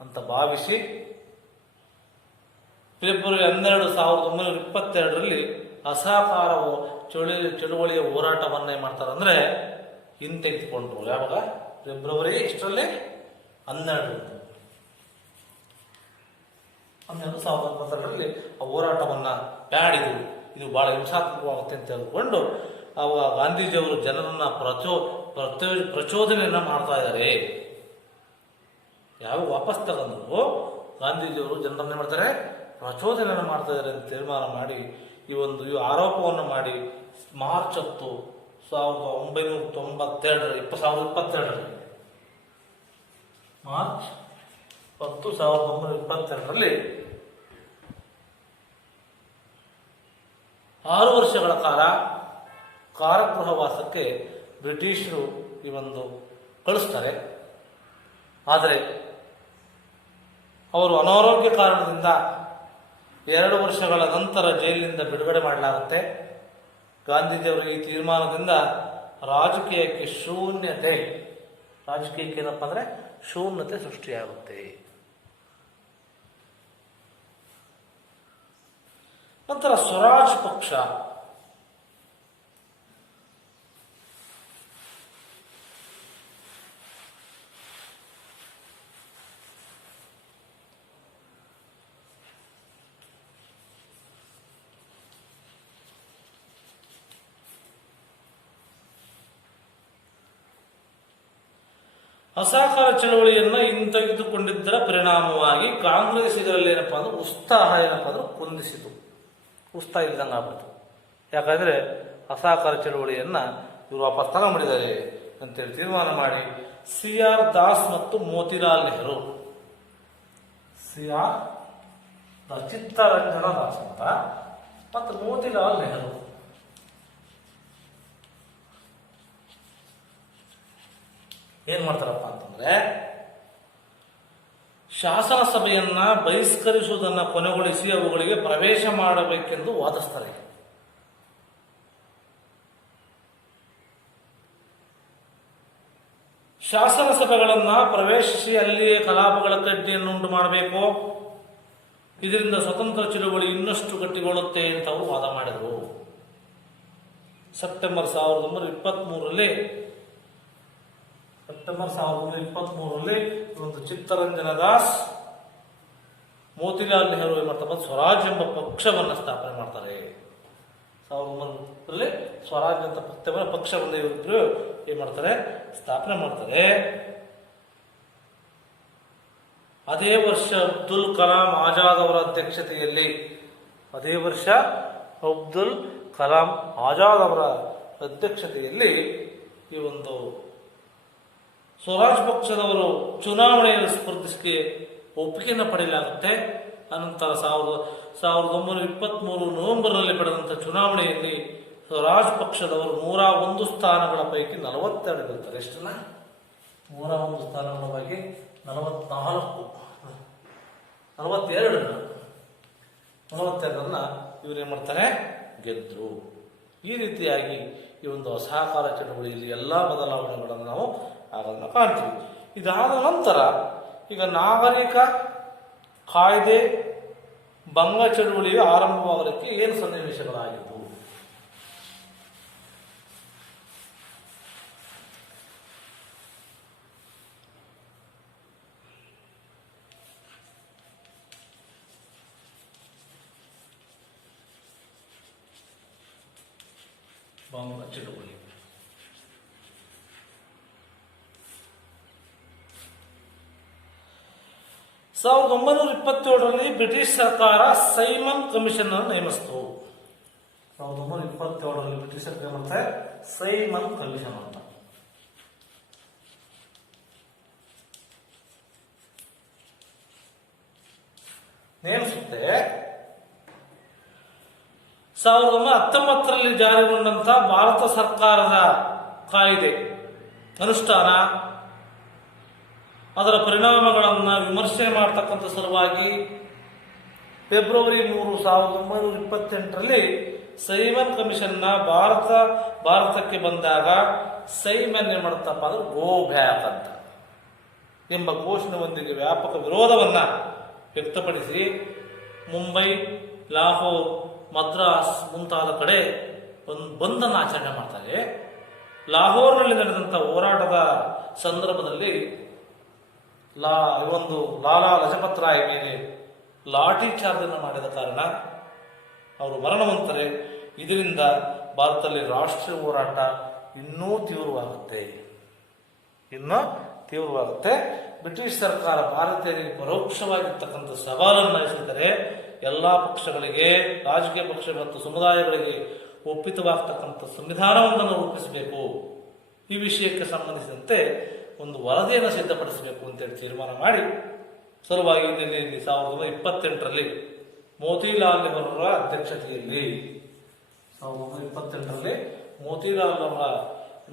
ಅಂತ ಭಾವಿಸಿ ಫೆಬ್ರವರಿ 12, 1922ರಲ್ಲಿ ಅಸಹಕಾರ ಚಳುವಳಿಯ ಹೋರಾಟವನ್ನ ಏನ್ ಮಾಡ್ತಾರೆ ಅಂದ್ರೆ ಹಿಂತೆಗೆದುಕೊಂಡ್ರು. ಯಾವಾಗ? ಫೆಬ್ರವರಿ ಎಷ್ಟರಲ್ಲಿ? 12, 1922ರಲ್ಲಿ ಆ ಹೋರಾಟವನ್ನ ಬ್ಯಾಡಿದ್ರು. ಇದು ಬಹಳ ಹಿಂಸಾತ್ಮಕವಾಗುತ್ತೆ ಅಂತ ಹೇಳಿಕೊಂಡು ಅವಾಗ ಗಾಂಧೀಜಿಯವರು ಜನರನ್ನ ಪ್ರಚೋದನೆಯನ್ನ ಮಾಡ್ತಾ ಇದ್ದಾರೆ. ಯಾವ ವಾಪಸ್ ತಗೊಂಡ್ರು ಗಾಂಧೀಜಿಯವರು ಜನರನ್ನ ಮಾಡ್ತಾರೆ, ಪ್ರಚೋದನೆಯನ್ನು ಮಾಡ್ತಾ ಇದ್ದಾರೆ ಅಂತ ತೀರ್ಮಾನ ಮಾಡಿ ಈ ಆರೋಪವನ್ನು ಮಾಡಿ ಮಾರ್ಚ್ 10, 1922ರಲ್ಲಿ ಮಾರ್ಚ್ 10, 1922ರಲ್ಲಿ 6 ವರ್ಷಗಳ ಕಾಲ ಕಾರಾಗೃಹವಾಸಕ್ಕೆ ಬ್ರಿಟಿಷರು ಈ ಒಂದು ಕಳಿಸ್ತಾರೆ. ಆದರೆ ಅವರು ಅನಾರೋಗ್ಯ ಕಾರಣದಿಂದ 2 ವರ್ಷಗಳ ನಂತರ ಜೈಲಿನಿಂದ ಬಿಡುಗಡೆ ಮಾಡಲಾಗುತ್ತೆ. ಗಾಂಧೀಜಿಯವರ ಈ ತೀರ್ಮಾನದಿಂದ ರಾಜಕೀಯಕ್ಕೆ ಏನಪ್ಪ ಅಂದ್ರೆ ಶೂನ್ಯತೆ ಸೃಷ್ಟಿಯಾಗುತ್ತೆ. ನಂತರ ಸ್ವರಾಜ್ ಪಕ್ಷ ಅಸಹಕಾರ ಚಳವಳಿಯನ್ನ ಹಿಂತೆಗೆದುಕೊಂಡಿದ್ದರ ಪರಿಣಾಮವಾಗಿ ಕಾಂಗ್ರೆಸ್ ಇದರಲ್ಲಿ ಏನಪ್ಪಾ ಅಂದ್ರೆ ಉತ್ಸಾಹ ಕುಂದಿಸಿತು. ಉತ್ಸಾಹ ಇದ್ದಂಗೆ ಆಗ್ಬಿಡ್ತು. ಯಾಕಂದ್ರೆ ಅಸಹಕಾರ ಚಳವಳಿಯನ್ನ ಇವರು ವಾಪಸ್ ತಗೊಂಡ್ಬಿಟ್ಟಿದ್ದಾರೆ ಅಂತೇಳಿ ತೀರ್ಮಾನ ಮಾಡಿ CR ದಾಸ್ ಮತ್ತು ಮೋತಿಲಾಲ್ ನೆಹರು CR ಚಿತ್ತರಂಜನ ದಾಸ್ ಅಂತ ಮತ್ತು ಮೋತಿಲಾಲ್ ನೆಹರು. ಏನ್ ಮಾಡ್ತಾರಪ್ಪ ಅಂತಂದ್ರೆ, ಶಾಸನ ಸಭೆಯನ್ನ ಬಹಿಷ್ಕರಿಸುವುದನ್ನು ಕೊನೆಗೊಳಿಸಿ ಅವುಗಳಿಗೆ ಪ್ರವೇಶ ಮಾಡಬೇಕೆಂದು ವಾದಿಸ್ತಾರೆ. ಶಾಸನ ಸಭೆಗಳನ್ನ ಪ್ರವೇಶಿಸಿ ಅಲ್ಲಿಯೇ ಕಲಾಪಗಳ ಕಡ್ಡಿಯನ್ನು ಉಂಟು ಮಾಡಬೇಕು, ಇದರಿಂದ ಸ್ವತಂತ್ರ ಚಳುವಳಿ ಇನ್ನಷ್ಟು ಗಟ್ಟಿಗೊಳ್ಳುತ್ತೆ ಅಂತ ಅವರು ವಾದ ಮಾಡಿದರು. ಸೆಪ್ಟೆಂಬರ್ 1923ರಲ್ಲಿ ಒಂದು ಚಿತ್ತರಂಜನ ದಾಸ್, ಮೋತಿಲಾಲ್ ನೆಹರು ಏನ್ ಸ್ವರಾಜ್ ಎಂಬ ಪಕ್ಷವನ್ನು ಸ್ಥಾಪನೆ ಮಾಡ್ತಾರೆ. 1900ರಲ್ಲಿ ಸ್ವರಾಜ್ ಅಂತ ಪಕ್ಷವನ್ನು ಇವರಿಬ್ರು ಏನ್ ಮಾಡ್ತಾರೆ, ಸ್ಥಾಪನೆ ಮಾಡ್ತಾರೆ. ಅದೇ ವರ್ಷ ಅಬ್ದುಲ್ ಕಲಾಂ ಆಜಾದ್ ಅವರ ಅಧ್ಯಕ್ಷತೆಯಲ್ಲಿ ಈ ಒಂದು ಸ್ವರಾಜ್ ಪಕ್ಷದವರು ಚುನಾವಣೆಯಲ್ಲಿ ಸ್ಪರ್ಧಿಸಿ ಒಪ್ಪಿಗೆಯನ್ನು ಪಡೆಯಲಾಗುತ್ತೆ. ಅನಂತರ 1923 ನವೆಂಬರ್ನಲ್ಲಿ ಪಡೆದಂತಹ ಚುನಾವಣೆಯಲ್ಲಿ ಸ್ವರಾಜ್ ಪಕ್ಷದವರು 101 ಸ್ಥಾನಗಳ ಪೈಕಿ 42 ಗೆಲ್ತಾರೆ. ಎಷ್ಟನ್ನ? 101 ಸ್ಥಾನಗಳ ಪೈಕಿ 42 ಇವರೇನ್ ಮಾಡ್ತಾರೆ, ಗೆದ್ರು. ಈ ರೀತಿಯಾಗಿ ಈ ಒಂದು ಅಸಹಕಾರ ಚಳವಳಿಯಲ್ಲಿ ಎಲ್ಲಾ ಬದಲಾವಣೆಗಳನ್ನು ನಾವು ಅದನ್ನು ಕಾಣ್ತೀವಿ. ಇದಾದ ನಂತರ ಈಗ ನಾಗರಿಕ ಕಾಯ್ದೆ ಭಂಗ ಚಳುವಳಿಯು ಆರಂಭವಾಗಲಿಕ್ಕೆ ಏನು ಸನ್ನಿವೇಶಗಳಾಗಿದ್ದವು? ಭಂಗ ಚಳುವಳಿ 1927ರಲ್ಲಿ ಬ್ರಿಟಿಷ್ ಸರ್ಕಾರ ಸೈಮನ್ ಕಮಿಷನ್ ಅನ್ನು ನೇಮಿಸಿತು. 1927ರಲ್ಲಿ ಬ್ರಿಟಿಷ್ ಸರ್ಕಾರ ಮತ್ತೆ ಸೈಮನ್ ಕಮಿಷನ್ ಅಂತ ನೇಮಿಸುತ್ತೆ. 1919ರಲ್ಲಿ ಜಾರಿಗೊಂಡಂತಹ ಭಾರತ ಸರ್ಕಾರದ ಕಾಯ್ದೆ ಅನುಷ್ಠಾನ, ಅದರ ಪರಿಣಾಮಗಳನ್ನು ವಿಮರ್ಶೆ ಮಾಡತಕ್ಕಂಥ ಸಲುವಾಗಿ ಫೆಬ್ರವರಿ 3, 1928ರಲ್ಲಿ ಸೈಮನ್ ಕಮಿಷನ್ನ ಭಾರತಕ್ಕೆ ಬಂದಾಗ ಸೈಮನ್ ಏನ್ ಮಾಡುತ್ತಪ್ಪ ಅಂದ್ರೆ ಗೋ ಬ್ಯಾಕ್ ಅಂತ ಎಂಬ ಘೋಷಣೆಯೊಂದಿಗೆ ವ್ಯಾಪಕ ವಿರೋಧವನ್ನ ವ್ಯಕ್ತಪಡಿಸಿ ಮುಂಬೈ, ಲಾಹೋರ್, ಮದ್ರಾಸ್ ಮುಂತಾದ ಕಡೆ ಒಂದು ಬಂದನ್ನು ಆಚರಣೆ ಮಾಡ್ತಾರೆ. ಲಾಹೋರ್ನಲ್ಲಿ ನಡೆದಂಥ ಹೋರಾಟದ ಸಂದರ್ಭದಲ್ಲಿ ಲಾಲಾ ಲಜಪತ್ ರಾಯ್ ಮೇಲೆ ಲಾಠಿ ಚಾರ್ಜ್ ಅನ್ನು ಮಾಡಿದ ಕಾರಣ ಅವರು ಮರಣವಂತರೆ. ಇದರಿಂದ ಭಾರತದಲ್ಲಿ ರಾಷ್ಟ್ರೀಯ ಹೋರಾಟ ಇನ್ನೂ ತೀವ್ರವಾಗುತ್ತೆ. ಬ್ರಿಟಿಷ್ ಸರ್ಕಾರ ಭಾರತೀಯರಿಗೆ ಪರೋಕ್ಷವಾಗಿರ್ತಕ್ಕಂಥ ಸವಾಲನ್ನು ಎಸೆದರೆ ಎಲ್ಲಾ ಪಕ್ಷಗಳಿಗೆ, ರಾಜಕೀಯ ಪಕ್ಷ ಮತ್ತು ಸಮುದಾಯಗಳಿಗೆ ಒಪ್ಪಿತವಾಗತಕ್ಕಂಥ ಸಂವಿಧಾನವೊಂದನ್ನು ರೂಪಿಸಬೇಕು, ಈ ವಿಷಯಕ್ಕೆ ಸಂಬಂಧಿಸಿದಂತೆ ಒಂದು ವರದಿಯನ್ನು ಸಿದ್ಧಪಡಿಸಬೇಕು ಅಂತೇಳಿ ತೀರ್ಮಾನ ಮಾಡಿ ಸಲುವಾಗಿ 1928ರಲ್ಲಿ ಮೋತಿಲಾಲ್ ನೆಹರುರ ಅಧ್ಯಕ್ಷತೆಯಲ್ಲಿ 1928ರಲ್ಲಿ ಮೋತಿಲಾಲ್ ಅವರ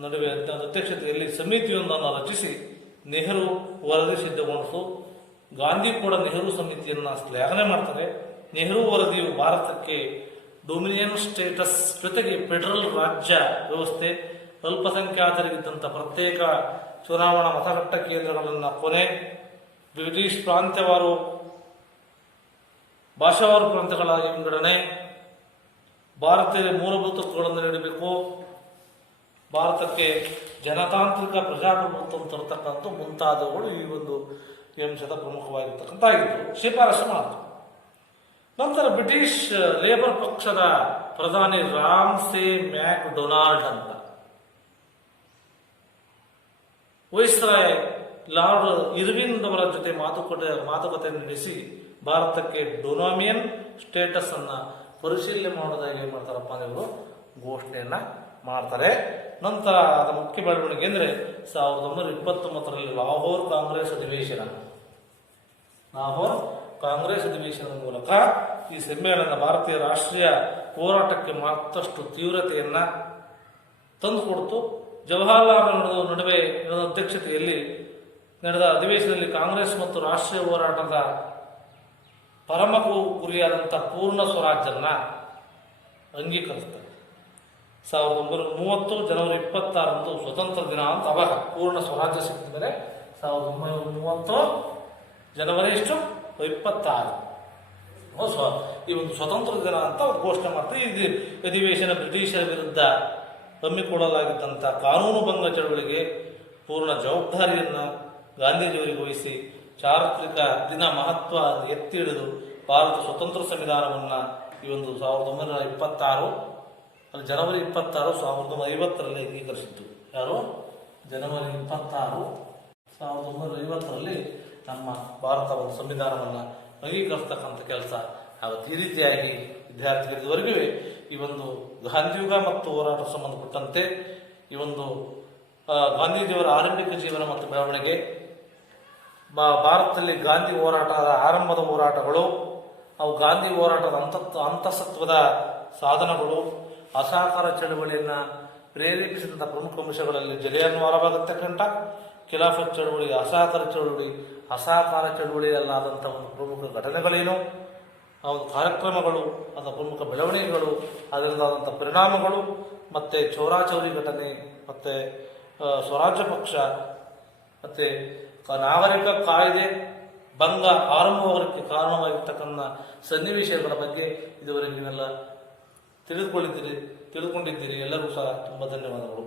ನಡುವೆ ಅಧ್ಯಕ್ಷತೆಯಲ್ಲಿ ಸಮಿತಿಯೊಂದನ್ನು ರಚಿಸಿ ನೆಹರು ವರದಿ ಸಿದ್ಧಗೊಳಿಸು. ಗಾಂಧಿ ಕೂಡ ನೆಹರು ಸಮಿತಿಯನ್ನು ಶ್ಲಾಘನೆ ಮಾಡ್ತಾರೆ. ನೆಹರು ವರದಿಯು ಭಾರತಕ್ಕೆ ಡೊಮಿನಿಯನ್ ಸ್ಟೇಟಸ್ ಜೊತೆಗೆ ಫೆಡರಲ್ ರಾಜ್ಯ ವ್ಯವಸ್ಥೆ, ಅಲ್ಪಸಂಖ್ಯಾತರಿಗಿದ್ದಂಥ ಪ್ರತ್ಯೇಕ ಚುನಾವಣಾ ಮತಗಟ್ಟ ಕೇಂದ್ರಗಳನ್ನು ಕೊನೆ, ಬ್ರಿಟಿಷ್ ಪ್ರಾಂತ್ಯವಾರು ಭಾಷಾವಾರು ಪ್ರಾಂತ್ಯಗಳಾಗಿ ವಿಂಗಡಣೆ, ಭಾರತೀಯ ಮೂಲಭೂತ ಹಕ್ಕುಗಳನ್ನು ನೀಡಬೇಕು, ಭಾರತಕ್ಕೆ ಜನತಾಂತ್ರಿಕ ಪ್ರಜಾಪ್ರಭುತ್ವ ತರತಕ್ಕಂಥ ಮುಂತಾದವುಗಳು ಈ ಒಂದು ಅಂಶದ ಪ್ರಮುಖವಾಗಿರ್ತಕ್ಕಂಥ ಆಗಿತ್ತು. ಶಿಫಾರಸು ಮಾಡಿತು. ನಂತರ ಬ್ರಿಟಿಷ್ ಲೇಬರ್ ಪಕ್ಷದ ಪ್ರಧಾನಿ ರಾಮ್ಸೆ ಮ್ಯಾಕ್ ಡೊನಾಲ್ಡ್ ಅಂತ ವೈಸ್ರಾಯ್ ಲಾರ್ಡ್ ಇರ್ವಿನ್ ಅವರ ಜೊತೆ ಮಾತುಕತೆ ನಡೆಸಿ ಭಾರತಕ್ಕೆ ಡೊನಾಮಿಯನ್ ಸ್ಟೇಟಸ್ ಅನ್ನ ಪರಿಶೀಲನೆ ಮಾಡೋದಾಗಿ ಏನ್ ಮಾಡ್ತಾರಪ್ಪ ಇವರು ಘೋಷಣೆಯನ್ನ ಮಾಡ್ತಾರೆ. ನಂತರ ಅದರ ಮುಖ್ಯ ಬೆಳವಣಿಗೆ ಅಂದ್ರೆ 1929ರಲ್ಲಿ ಲಾಹೋರ್ ಕಾಂಗ್ರೆಸ್ ಅಧಿವೇಶನದ ಮೂಲಕ ಈ ಸಮ್ಮೇಳನ ಭಾರತೀಯ ರಾಷ್ಟ್ರೀಯ ಹೋರಾಟಕ್ಕೆ ಮತ್ತಷ್ಟು ತೀವ್ರತೆಯನ್ನು ತಂದುಕೊಡ್ತು. ಜವಾಹರ್ಲಾಲ್ ನೆಹರು ನಡುವೆ ನಡೆದ ಅಧ್ಯಕ್ಷತೆಯಲ್ಲಿ ನಡೆದ ಅಧಿವೇಶನದಲ್ಲಿ ಕಾಂಗ್ರೆಸ್ ಮತ್ತು ರಾಷ್ಟ್ರೀಯ ಹೋರಾಟದ ಪರಮ ಗುರಿಯಾದಂಥ ಪೂರ್ಣ ಸ್ವರಾಜ್ಯನ್ನ ಅಂಗೀಕರಿಸ್ತಾರೆ. 1930 ಜನವರಿ 26 ಸ್ವತಂತ್ರ ದಿನ ಅಂತ ಅವಾಗ ಪೂರ್ಣ ಸ್ವರಾಜ್ಯ ಸಿಕ್ಕಿದ ಮೇಲೆ 1930 ಜನವರಿ 26 ಈ ಒಂದು ಸ್ವತಂತ್ರ ದಿನ ಅಂತ ಘೋಷಣೆ ಮಾಡ್ತಾರೆ. ಈ ಅಧಿವೇಶನ ಬ್ರಿಟಿಷರ ವಿರುದ್ಧ ಹಮ್ಮಿಕೊಳ್ಳಲಾಗಿದ್ದಂಥ ಕಾನೂನುಭಂಗ ಚಳವಳಿಗೆ ಪೂರ್ಣ ಜವಾಬ್ದಾರಿಯನ್ನು ಗಾಂಧೀಜಿಯವರಿಗೆ ವಹಿಸಿ ಚಾರಿತ್ರಿಕ ದಿನ ಮಹತ್ವ ಎತ್ತಿ ಹಿಡಿದು ಭಾರತ ಸ್ವತಂತ್ರ ಸಂವಿಧಾನವನ್ನು ಈ ಒಂದು 1926 ಜನವರಿ 26 1950ರಲ್ಲಿ ಅಂಗೀಕರಿಸಿತ್ತು. ಯಾರು? ಜನವರಿ 26 1950ರಲ್ಲಿ ನಮ್ಮ ಭಾರತ ಒಂದು ಸಂವಿಧಾನವನ್ನು ಅಂಗೀಕರಿಸ್ತಕ್ಕಂಥ ಕೆಲಸ ಅವತ್ತು ಈ ರೀತಿಯಾಗಿ ವಿದ್ಯಾರ್ಥಿಗಳಿವರೆಗೂ ಈ ಒಂದು ಗಾಂಧಿಯುಗ ಮತ್ತು ಹೋರಾಟ ಸಂಬಂಧಪಟ್ಟಂತೆ ಈ ಒಂದು ಗಾಂಧೀಜಿಯವರ ಆರಂಭಿಕ ಜೀವನ ಮತ್ತು ಬೆಳವಣಿಗೆ, ಭಾರತದಲ್ಲಿ ಗಾಂಧಿ ಹೋರಾಟದ ಆರಂಭದ ಹೋರಾಟಗಳು, ಅವು ಗಾಂಧಿ ಹೋರಾಟದ ಅಂತಸತ್ವದ ಸಾಧನಗಳು, ಅಸಹಕಾರ ಚಳವಳಿಯನ್ನು ಪ್ರೇರೇಪಿಸಿದಂಥ ಪ್ರಮುಖ ಅಂಶಗಳಲ್ಲಿ ಜಲಿಯನ್ ವಾಲಾಬಾಗ್ ಹತ್ಯಾಕಾಂಡ, ಖಿಲಾಫತ್ ಚಳವಳಿ, ಅಸಹಕಾರ ಚಳವಳಿಯಲ್ಲಾದಂಥ ಒಂದು ಪ್ರಮುಖ ಘಟನೆಗಳೇನು, ಆ ಒಂದು ಕಾರ್ಯಕ್ರಮಗಳು, ಅದರ ಪ್ರಮುಖ ಬೆಳವಣಿಗೆಗಳು, ಅದರಿಂದಾದಂಥ ಪರಿಣಾಮಗಳು, ಮತ್ತು ಚೌರಾಚೌರಿ ಘಟನೆ, ಮತ್ತು ಸ್ವರಾಜ್ಯ ಪಕ್ಷ, ಮತ್ತು ನಾಗರಿಕ ಕಾಯ್ದೆ ಭಂಗ ಆರಂಭವಾಗಲಿಕ್ಕೆ ಕಾರಣವಾಗಿರ್ತಕ್ಕಂಥ ಸನ್ನಿವೇಶಗಳ ಬಗ್ಗೆ ಇದುವರೆಗೆ ನೀವೆಲ್ಲ ತಿಳಿದುಕೊಂಡಿದ್ದೀರಿ. ಎಲ್ಲರಿಗೂ ಸಹ ತುಂಬ ಧನ್ಯವಾದಗಳು.